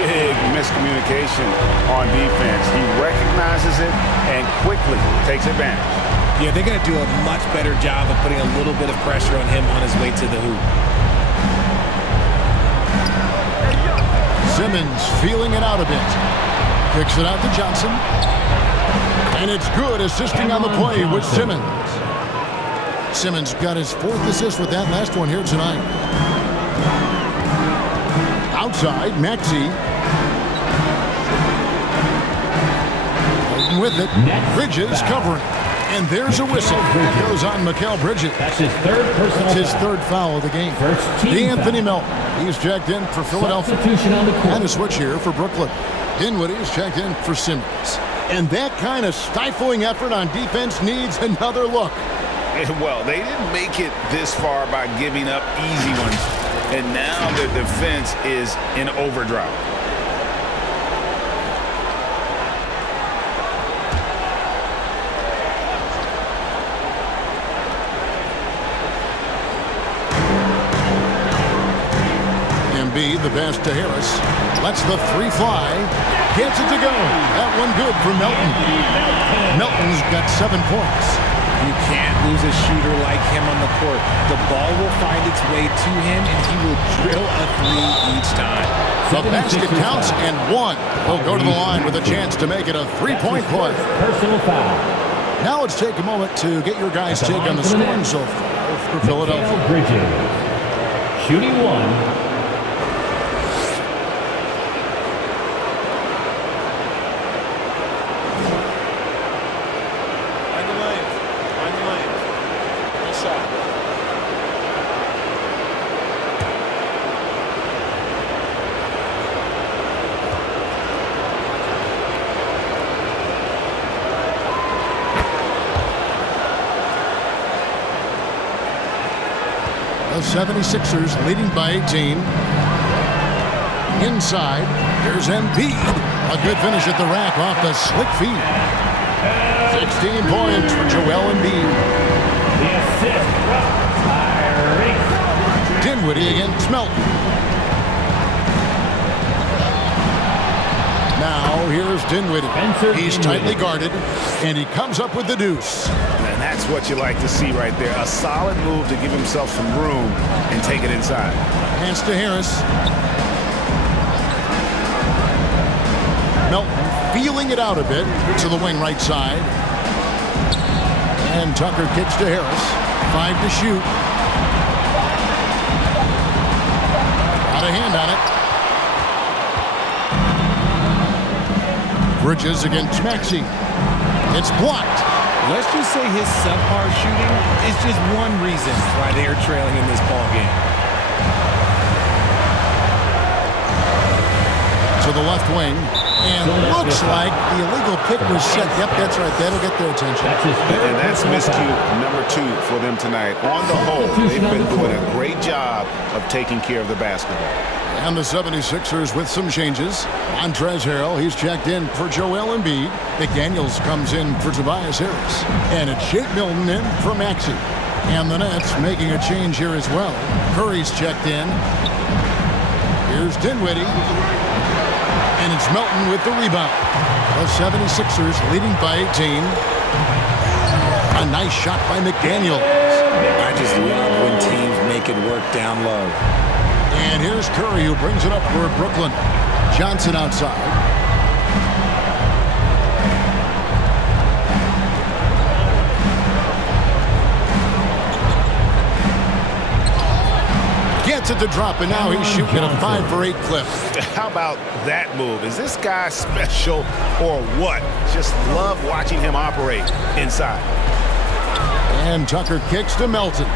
Big miscommunication on defense. He recognizes it and quickly takes advantage. Yeah, they're going to do a much better job of putting a little bit of pressure on him on his way to the hoop. Simmons feeling it out a bit. Kicks it out to Johnson. And it's good, assisting on the play with Simmons. Simmons got his 4th assist with that last one here tonight. Outside, Maxey. With it, Bridges covering. And there's a whistle. That goes on Mikal Bridges. That's his third personal That's his foul. 3rd foul of the game. First team D'Anthony foul. Melton. He's checked in for Philadelphia. Substitution on the court. And a switch here for Brooklyn. Dinwiddie is checked in for Simmons. And that kind of stifling effort on defense needs another look. Well, they didn't make it this far by giving up easy ones. And now their defense is in overdrive. Embiid, the pass to Harris. Lets the 3 fly. Gets it to go. That one good for Melton. Melton's got 7 points. You can't lose a shooter like him on the court. The ball will find its way to him, and he will drill a 3 each time. The basket counts, and 1 will go to the line with a chance to make it a 3-point play. Personal foul. Now let's take a moment to get your guys' take on the scoring so far for Philadelphia. Bridges. Shooting 1. The 76ers leading by 18. Inside, there's Embiid. A good finish at the rack off the slick feet. 16 points for Joel Embiid. The assist from Tyrese. Dinwiddie against Melton. Now here's Dinwiddie. He's tightly guarded, and he comes up with the deuce. And that's what you like to see right there. A solid move to give himself some room and take it inside. Pass to Harris. Melton feeling it out a bit to the wing right side. And Tucker kicks to Harris. 5 to shoot. Got a hand on it. Bridges against Maxey. It's blocked. Let's just say his subpar shooting is just one reason why they are trailing in this ball game. To the left wing. And looks like the illegal pick was set. Yep, that's right. That'll get their attention. And that's miscue number 2 for them tonight. On the whole, they've been doing a great job of taking care of the basketball. And the 76ers with some changes. Montrezl Harrell, he's checked in for Joel Embiid. McDaniels comes in for Tobias Harris. And it's Shake Milton in for Maxey. And the Nets making a change here as well. Curry's checked in. Here's Dinwiddie. And it's Melton with the rebound. The 76ers leading by 18. A nice shot by McDaniels. I just love when teams make it work down low. And here's Curry, who brings it up for Brooklyn. Johnson outside. Gets it to drop, and now he's shooting a 5 for 8 clip. How about that move? Is this guy special or what? Just love watching him operate inside. And Tucker kicks to Melton.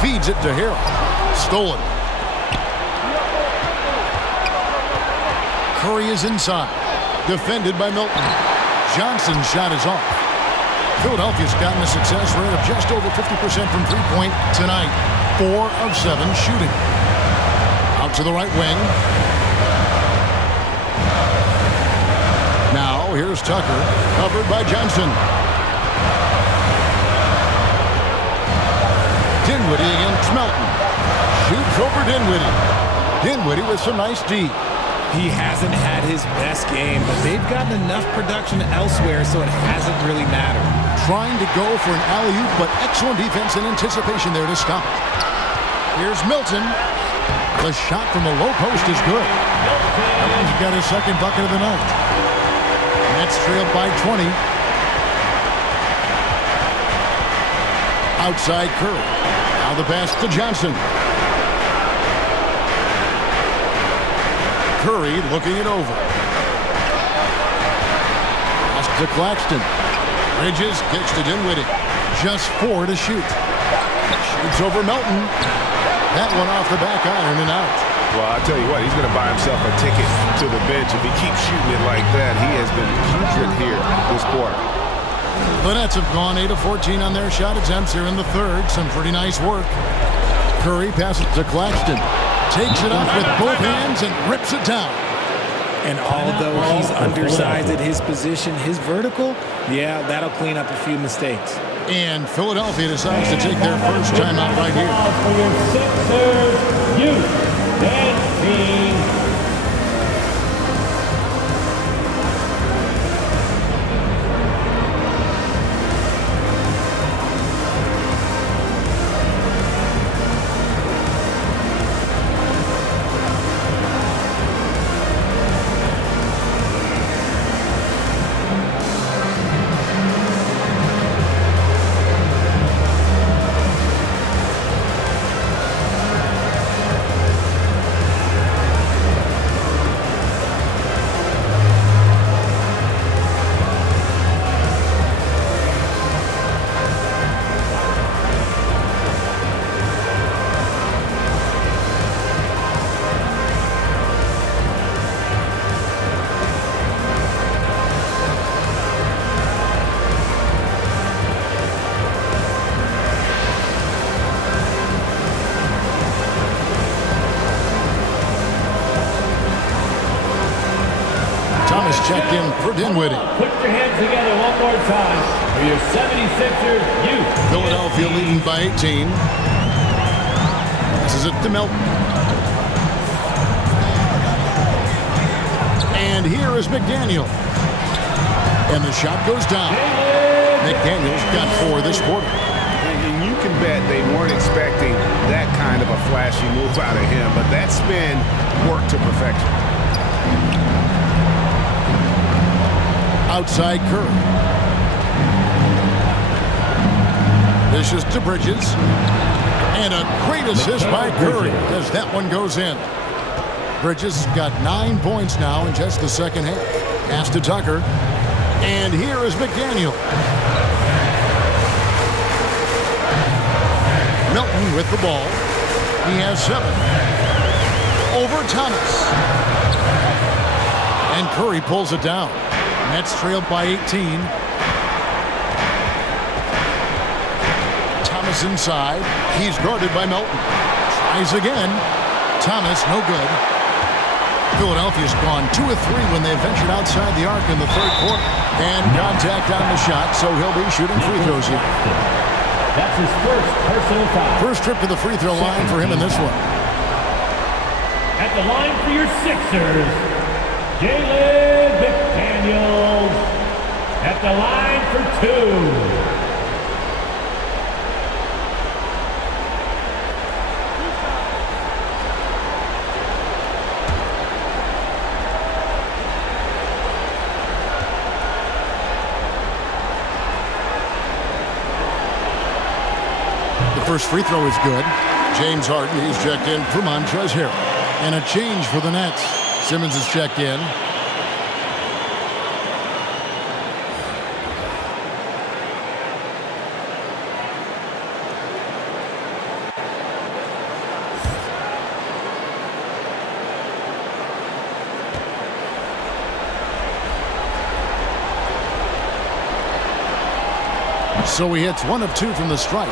Feeds it to Harrell. Stolen. Curry is inside. Defended by Milton. Johnson's shot is off. Philadelphia's gotten a success rate of just over 50% from three-point tonight. 4 of 7 shooting. Out to the right wing. throw. Here's Tucker, covered by Johnson. Dinwiddie against Melton. Shoots over Dinwiddie. Dinwiddie with some nice D. He hasn't had his best game, but they've gotten enough production elsewhere, so it hasn't really mattered. Trying to go for an alley-oop, but excellent defense and anticipation there to stop it. Here's Milton. The shot from the low post is good. He's got his second bucket of the night. Nets trailed by 20. Outside Curry. Now the pass to Johnson. Curry looking it over. Pass to Claxton. Bridges kicks to Dinwiddie. Just 4 to shoot. Shoots over Melton. That one off the back iron and out. Well, I'll tell you what, he's going to buy himself a ticket to the bench. If he keeps shooting it like that, he has been putrid here this quarter. The Nets have gone 8 of 14 on their shot attempts here in the third. Some pretty nice work. Curry passes to Claxton. Takes it off with both hands and rips it down. And although he's undersized at his position, his vertical, yeah, that'll clean up a few mistakes. And Philadelphia decides to take their first timeout right here. For your Sixers, youth, and team. Checked in for Dinwiddie. Put your hands together one more time for your 76ers youth. Philadelphia leading by 18. This is it to Melton. And here is McDaniel. And the shot goes down. McDaniel's got 4 this quarter. And you can bet they weren't expecting that kind of a flashy move out of him, but that spin worked to perfection. Outside Curry. This is to Bridges. And a great assist by Curry as that one goes in. Bridges got 9 points now in just the second half. Pass to Tucker. And here is McDaniel. Melton with the ball. He has 7. Over Thomas. And Curry pulls it down. Nets trailed by 18. Thomas inside. He's guarded by Melton. Tries again. Thomas, no good. Philadelphia's gone 2 of 3 when they ventured outside the arc in the third quarter. And contact on the shot, so he'll be shooting free throws here. That's his first personal foul. First trip to the free throw line for him in this one. At the line for your Sixers, Jalen McDaniels at the line for 2. The first free throw is good. James Harden, he's checked in for Montrezl Harrell. And a change for the Nets. Simmons is checked in. So he hits 1 of 2 from the stripe.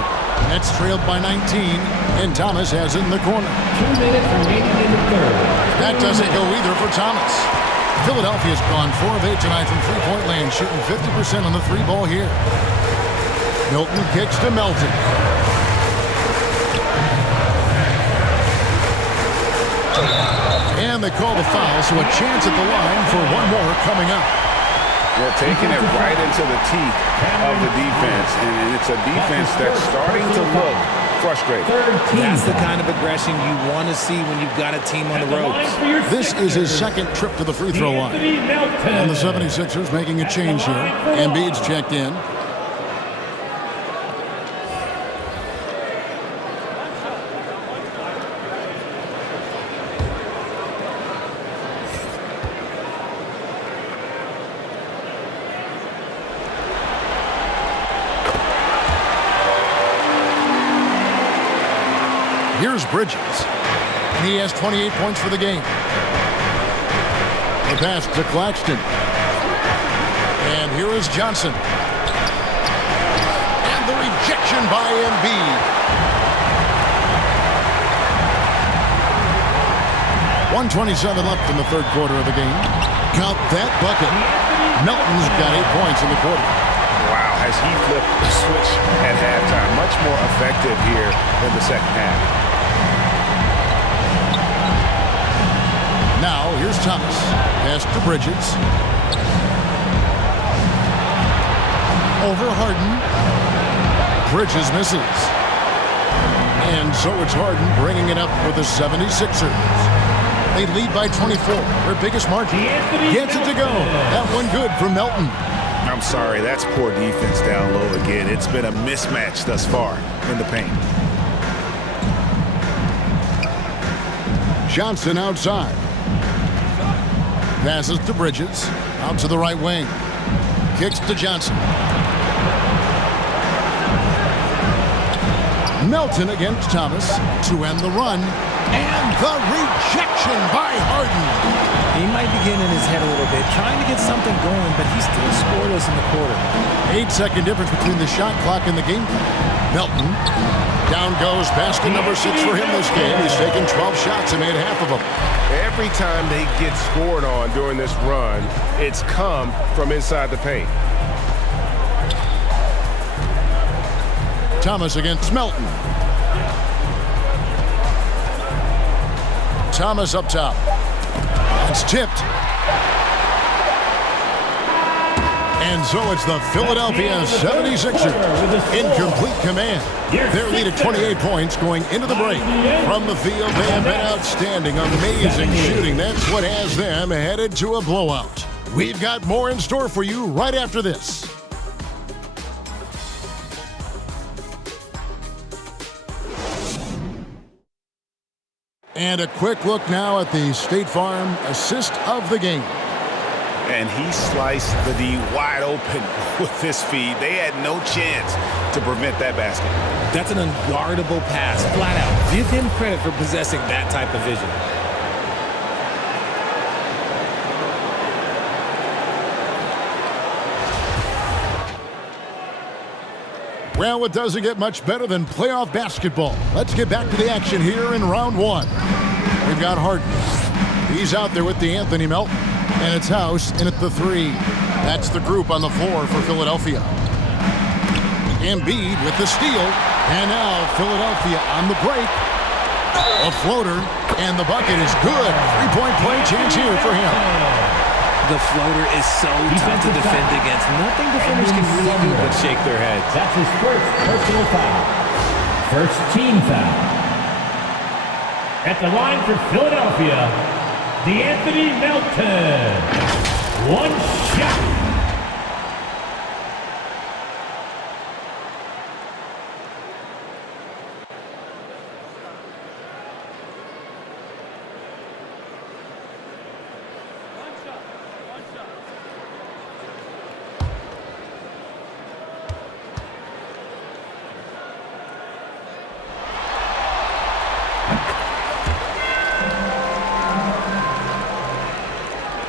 Nets trailed by 19, and Thomas has it in the corner. 2 minutes remaining in the third. That doesn't go either for Thomas. Philadelphia's gone 4 of 8 tonight from three-point land, shooting 50% on the three ball here. Milton kicks to Melton. And they call the foul, so a chance at the line for one more coming up. They're taking it right into the teeth of the defense, and it's a defense that's starting to look frustrated. That's the kind of aggression you want to see when you've got a team on the ropes. This is his second trip to the free throw line. And the 76ers making a change here. Embiid's checked in. Here's Bridges. And he has 28 points for the game. The pass to Claxton. And here is Johnson. And the rejection by Embiid. 1:27 left in the third quarter of the game. Count that bucket. Melton's got 8 points in the quarter. Wow, has he flipped the switch at halftime. Much more effective here in the second half. Now, here's Thomas. Pass to Bridges. Over Harden. Bridges misses. And so it's Harden bringing it up for the 76ers. They lead by 24. Their biggest margin. Gets it to go. That one good for Melton. I'm sorry, that's poor defense down low again. It's been a mismatch thus far in the paint. Johnson outside. Passes to Bridges. Out to the right wing. Kicks to Johnson. Melton against Thomas to end the run. And the rejection by Harden. He might be getting in his head a little bit, trying to get something going, but he's still scoreless in the quarter. 8-second difference between the shot clock and the game clock. Melton. Down goes basket number 6 for him this game. He's taken 12 shots and made half of them. Every time they get scored on during this run, it's come from inside the paint. Thomas against Melton. Thomas up top. It's tipped. And so it's the Philadelphia 76ers in complete command. Their lead at 28 points going into the break. From the field, they have been outstanding, amazing shooting. That's what has them headed to a blowout. We've got more in store for you right after this. And a quick look now at the State Farm assist of the game. And he sliced the D wide open with his feed. They had no chance to prevent that basket. That's an unguardable pass, flat out. Give him credit for possessing that type of vision. Well, it doesn't get much better than playoff basketball. Let's get back to the action here in round one. We've got Harden. He's out there with Anthony Melton. And it's House in at the 3. That's the group on the floor for Philadelphia. Embiid with the steal. And now Philadelphia on the break. A floater. And the bucket is good. 3-point play chance here for him. The floater is so tough to defend against. Nothing defenders can really do but shake their heads. That's his first personal foul. First team foul. At the line for Philadelphia, Anthony Melton. One shot.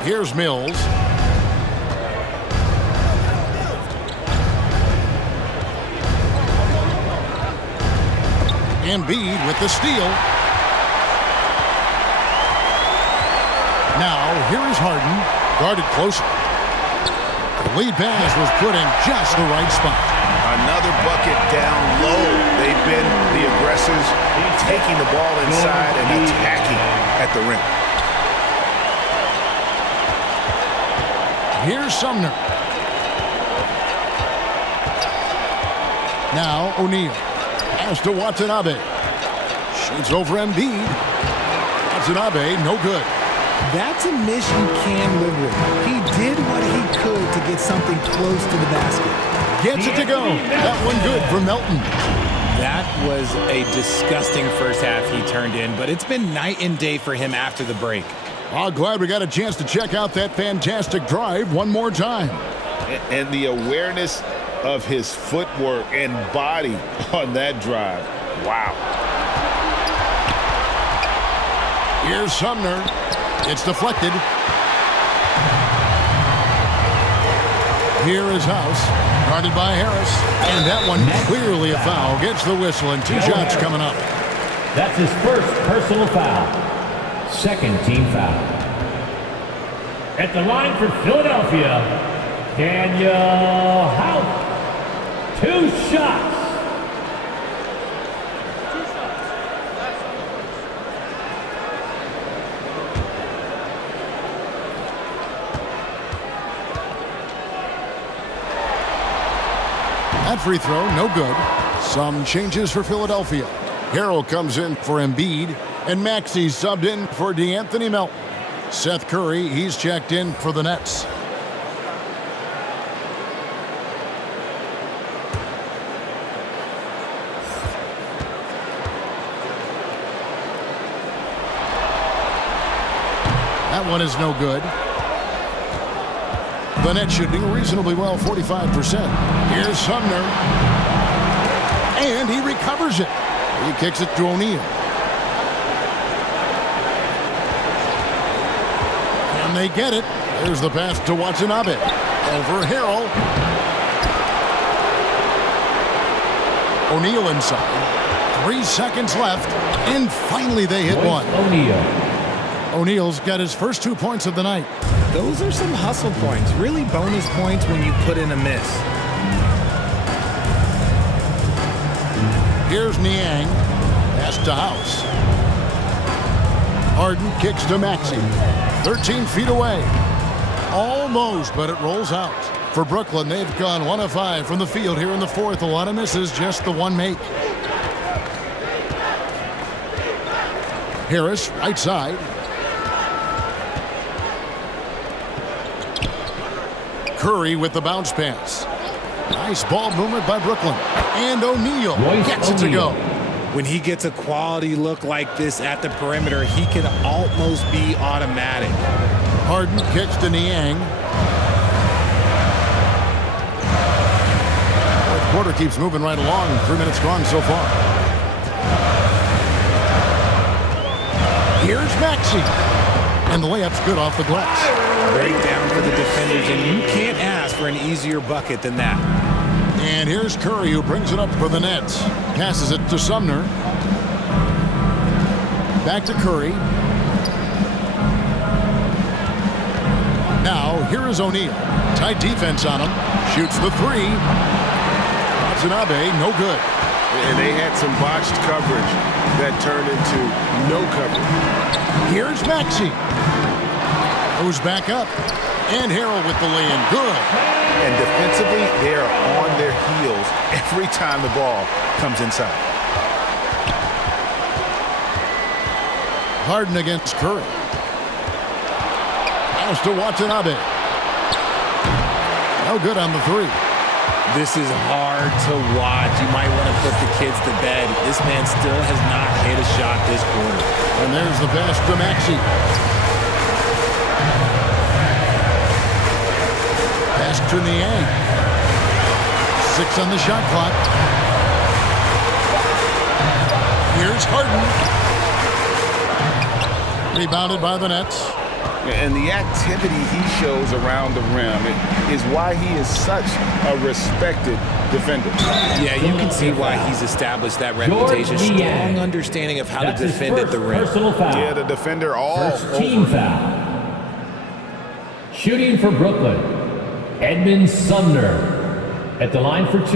Here's Mills. Embiid with the steal. Now, here is Harden, guarded closer. The lead pass was put in just the right spot. Another bucket down low. They've been the aggressors, taking the ball inside and attacking at the rim. Here's Sumner. Now O'Neal. Pass to Watanabe. Shoots over Embiid. Watanabe, no good. That's a miss you can live with. He did what he could to get something close to the basket. Gets it to go. That one good for Melton. That was a disgusting first half he turned in, but it's been night and day for him after the break. Oh, glad we got a chance to check out that fantastic drive one more time. And the awareness of his footwork and body on that drive. Wow. Here's Sumner. It's deflected. Here is House, guarded by Harris. And that one clearly a foul. Gets the whistle and 2 shots coming up. That's his first personal foul. Second team foul. At the line for Philadelphia, Daniel House. 2 shots. That free throw, no good. Some changes for Philadelphia. Harrell comes in for Embiid, and Maxey subbed in for DeAnthony Melton. Seth Curry, he's checked in for the Nets. That one is no good. The Nets shooting reasonably well, 45%. Here's Sumner. And he recovers it. He kicks it to O'Neal. And they get it. There's the pass to Watanabe. Over Harrell. O'Neal inside. 3 seconds left. And finally they hit one. O'Neal's got his first 2 points of the night. Those are some hustle points, really bonus points when you put in a miss. Here's Niang. Pass to House. Harden kicks to Maxey. 13 feet away. Almost, but it rolls out. For Brooklyn, they've gone 1 of 5 from the field here in the fourth. A lot of misses, just the one make. Harris, right side. Curry with the bounce pass. Nice ball movement by Brooklyn. And O'Neal gets it to go. When he gets a quality look like this at the perimeter, he can almost be automatic. Harden kicks to Niang. Fourth quarter keeps moving right along. 3 minutes gone so far. Here's Maxey. And the layup's good off the glass. Breakdown for the defenders, and you can't ask for an easier bucket than that. And here's Curry, who brings it up for the Nets. Passes it to Sumner. Back to Curry. Now, here is O'Neal. Tight defense on him. Shoots the 3. Watanabe, no good. And they had some botched coverage that turned into no coverage. Here's Maxey. Goes back up. And Harrell with the lay-in. Good. And defensively, they are on their heels every time the ball comes inside. Harden against Curry. Pass to Watanabe. No good on the 3. This is hard to watch. You might want to put the kids to bed. This man still has not hit a shot this quarter. And there's the pass to Maxey. Pass to Niang. 6 on the shot clock. Here's Harden. Rebounded by the Nets. And the activity he shows around the rim is why he is such a respected defender. Yeah, you can see why he's established that reputation. Strong understanding of how to defend at the rim. Personal foul. Yeah, the defender all First team over. foul. Shooting for Brooklyn, Edmund Sumner. At the line for 2.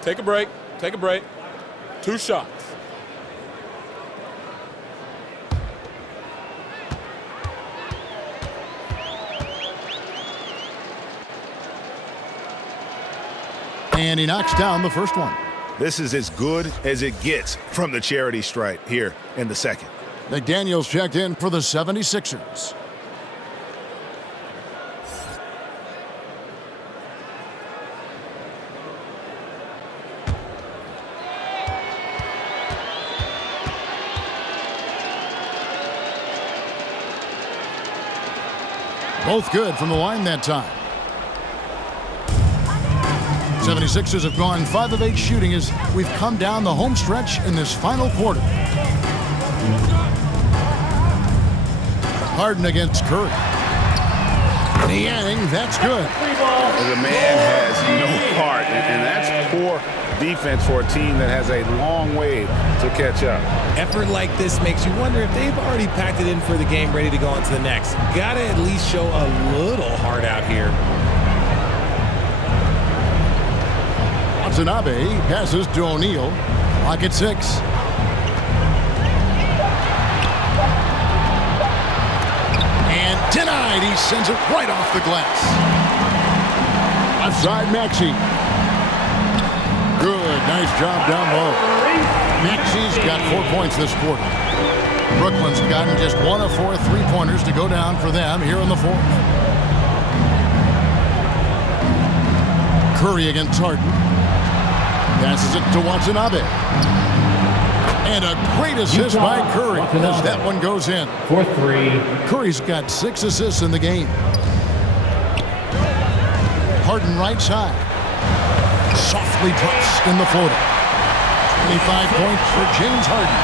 Take a break. Take a break. 2 shots. And he knocks down the first one. This is as good as it gets from the charity stripe here in the second. McDaniels checked in for the 76ers. Both good from the line that time. 76ers have gone 5 of 8 shooting as we've come down the home stretch in this final quarter. Harden against Curry. Niang, that's good. The man has no heart, and that's poor defense for a team that has a long way to catch up. Effort like this makes you wonder if they've already packed it in for the game, ready to go on to the next. Gotta at least show a little heart out here. Watanabe passes to O'Neal. Lock at 6. And denied. He sends it right off the glass. Left side, Maxey. Good. Nice job down low. Maxey's got 4 points this quarter. Brooklyn's gotten just 1 of 4 3-pointers to go down for them here in the 4th. Curry against Harden. Passes it to Watanabe. And a great assist by Curry as that one goes in. 4-3. Curry's got 6 assists in the game. Harden right side. Softly drops in the floater. 25 points for James Harden.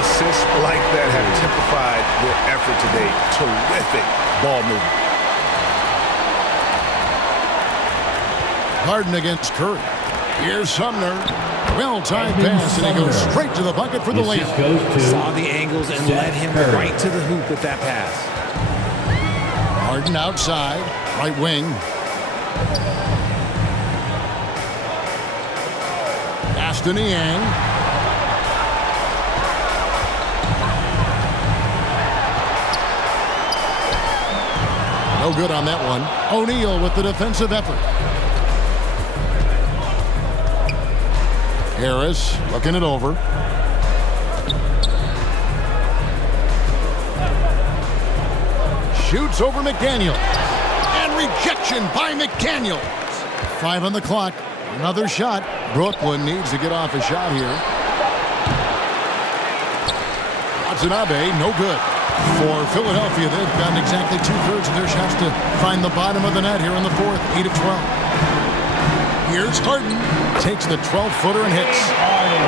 Assists like that have typified their effort today. Terrific ball movement. Harden against Curry. Here's Sumner. Well-timed pass, and he goes straight to the bucket for the layup. Saw the angles and led him right to the hoop with that pass. Harden outside, right wing. Pass to Niang. No good on that one. O'Neal with the defensive effort. Harris looking it over. Shoots over McDaniels. And rejection by McDaniels. 5 on the clock. Another shot. Brooklyn needs to get off a shot here. Watanabe, no good. For Philadelphia, they've gotten exactly 2/3 of their shots to find the bottom of the net here in the 4th. 8 of 12. Here's Harden. Takes the 12-footer and hits.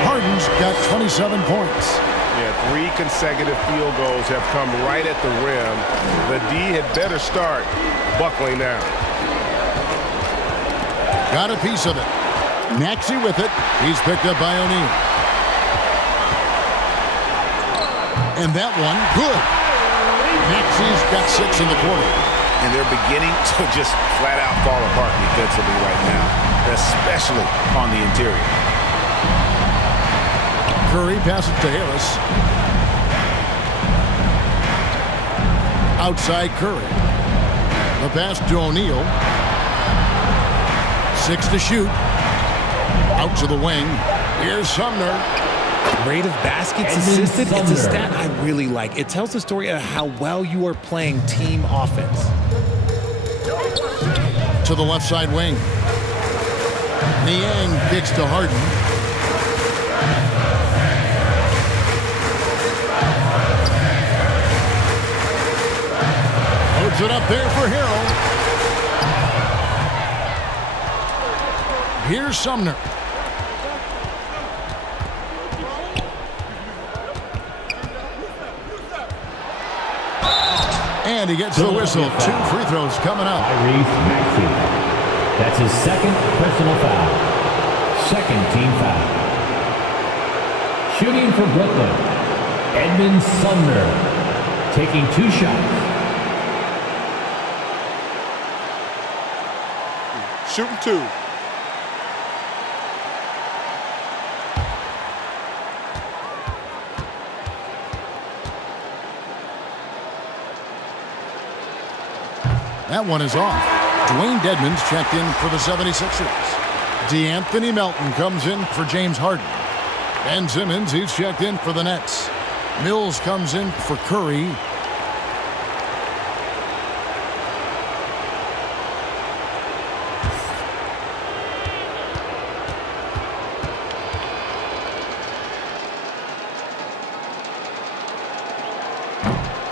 Harden's got 27 points. Yeah, 3 consecutive field goals have come right at the rim. The D had better start buckling down. Got a piece of it. Maxey with it. He's picked up by O'Neal. And that one, good. Maxey's got 6 in the quarter. And they're beginning to just flat out fall apart defensively right now, especially on the interior. Curry passes to Harris. Outside Curry. The pass to O'Neal. 6 to shoot. Out to the wing. Here's Sumner. Rate of baskets assisted, it's a stat I really like. It tells the story of how well you are playing team offense. To the left side wing. Niang kicks to Harden. Loads it up there for Harrell. Here's Sumner. And he gets the whistle. 2 free throws coming up. Maxey. That's his 2nd personal foul. 2nd team foul. Shooting for Brooklyn, Edmund Sumner. Taking 2 shots. shooting 2. That one is off. Dwayne Dedmon's checked in for the 76ers. DeAnthony Melton comes in for James Harden. Ben Simmons, he's checked in for the Nets. Mills comes in for Curry.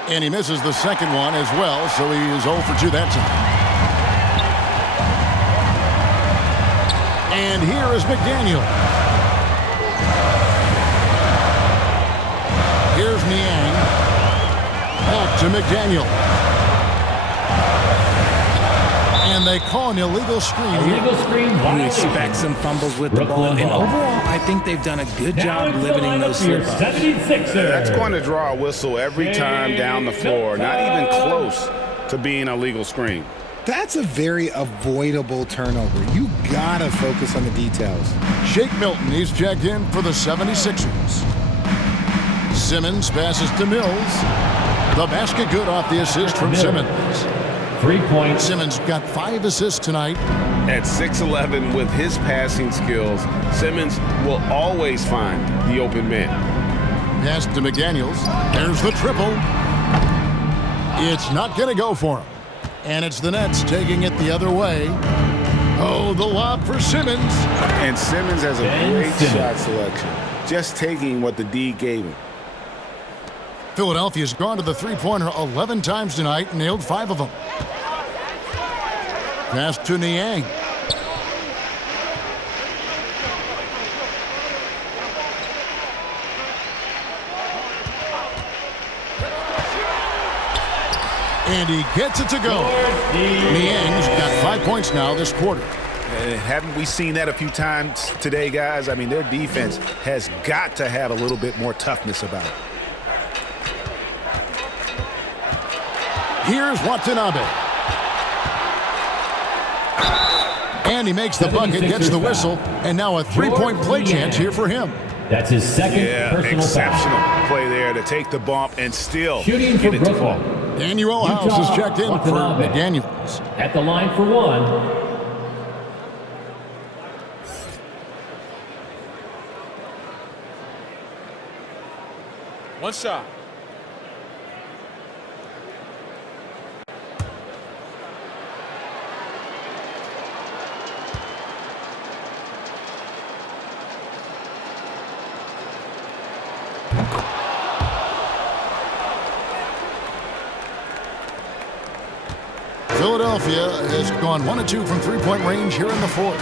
And he misses the second one as well, so he is 0 for 2 that time. And here is McDaniel. Here's Niang. Back to McDaniel. And they call an illegal screen. Illegal screen violation. You expect some fumbles with the ball. And overall, I think they've done a good job limiting those slip-ups. That's going to draw a whistle every time down the floor. Not even close to being a legal screen. That's a very avoidable turnover. You gotta focus on the details. Shake Milton, he's checked in for the 76ers. Simmons passes to Mills. The basket good off the assist from Simmons. 3 points. Simmons got 5 assists tonight. At 6'11" with his passing skills, Simmons will always find the open man. Pass to McDaniels. There's the triple. It's not going to go for him. And it's the Nets taking it the other way. Oh, the lob for Simmons. And Simmons has a great shot selection. Just taking what the D gave him. Philadelphia's gone to the three-pointer 11 times tonight and nailed 5 of them. Pass to Niang. And he gets it to go. Niang's got 5 points now this quarter. Haven't we seen that a few times today, guys? I mean, their defense has got to have a little bit more toughness about it. Here's Watanabe. And he makes the bucket, gets the whistle, and now a three-point play chance here for him. That's his second personal exceptional foul. play there to take the bump and still Shooting for get it to fall. Brooklyn. Daniel House is checked in for Watanabe. McDaniels. At the line for 1. One shot. Philadelphia has gone 1 of 2 from three-point range here in the fourth.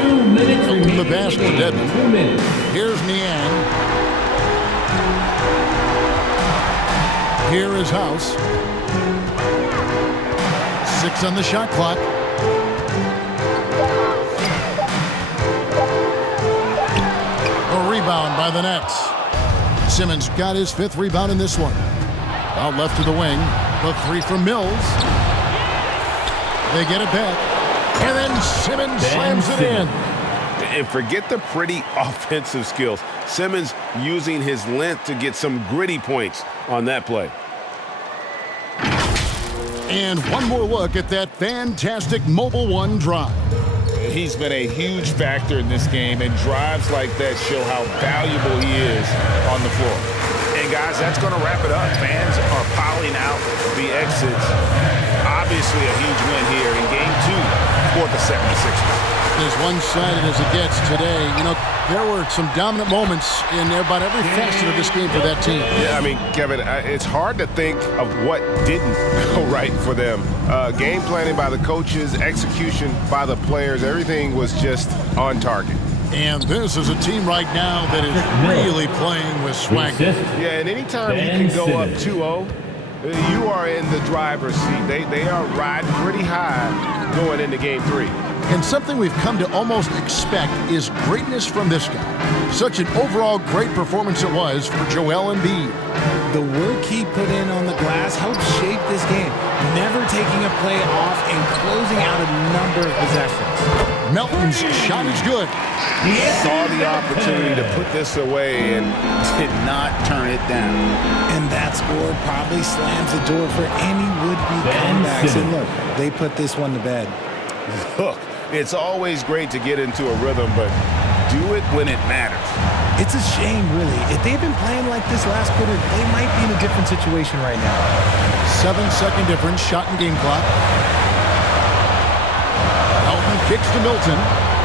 2 minutes remaining. The pass to Dedmon. 2 minutes. Here's Niang. Here is House. 6 on the shot clock. A rebound by the Nets. Simmons got his 5th rebound in this one. Out left to the wing. The 3 from Mills. They get it back. And then Simmons slams it in. And forget the pretty offensive skills. Simmons using his length to get some gritty points on that play. And one more look at that fantastic Mobile One drive. He's been a huge factor in this game, and drives like that show how valuable he is on the floor. And guys, that's going to wrap it up. Fans are piling out the exits. Obviously a huge win here in Game 2 for the 76ers. As one-sided as it gets today, you know, there were some dominant moments in about every facet of this game for that team. Yeah, I mean, Kevin, it's hard to think of what didn't go right for them. Game planning by the coaches, execution by the players, everything was just on target. And this is a team right now that is really playing with swagger. Yeah, and anytime you can go up 2-0, you are in the driver's seat. They are riding pretty high going into Game 3. And something we've come to almost expect is greatness from this guy. Such an overall great performance it was for Joel Embiid. The work he put in on the glass helped shape this game, never taking a play off and closing out a number of possessions. Melton's shot is good. He saw the opportunity to put this away and did not turn it down. And that score probably slams the door for any would-be comebacks. And look, they put this one to bed. Look, it's always great to get into a rhythm, but do it when it matters. It's a shame, really. If they'd been playing like this last quarter, they might be in a different situation right now. 7-second difference, shot and game clock. Melton kicks to Milton.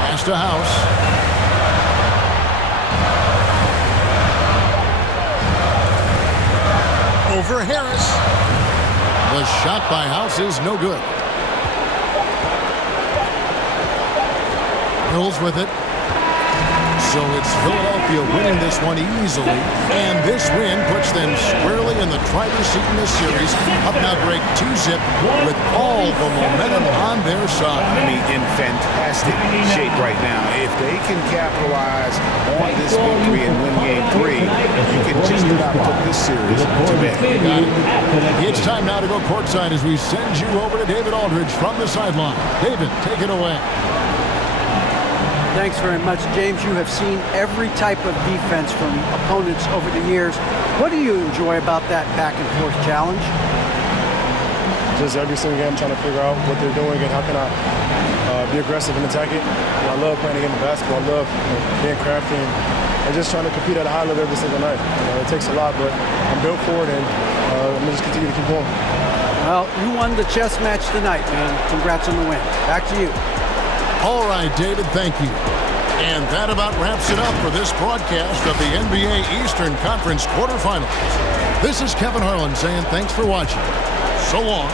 Pass to House. Over Harris. The shot by House is no good. Hills with it. So it's Philadelphia winning this one easily, and this win puts them squarely in the driver's seat in this series. Up now, Greg, 2-zip with all the momentum on their side. I mean, in fantastic shape right now. If they can capitalize on this victory and win Game 3, you can just about put this series to bed. It's time now to go courtside as we send you over to David Aldridge from the sideline. David, take it away. Thanks very much, James. You have seen every type of defense from opponents over the years. What do you enjoy about that back-and-forth challenge? Just every single game trying to figure out what they're doing and how can I be aggressive and attack it. I love playing the game of basketball. I love being crafty and just trying to compete at a high level every single night. It takes a lot, but I'm built for it, and I'm going to just continue to keep going. Well, you won the chess match tonight, man. Congrats on the win. Back to you. All right, David, thank you. And that about wraps it up for this broadcast of the NBA Eastern Conference quarterfinals. This is Kevin Harlan saying thanks for watching. So long.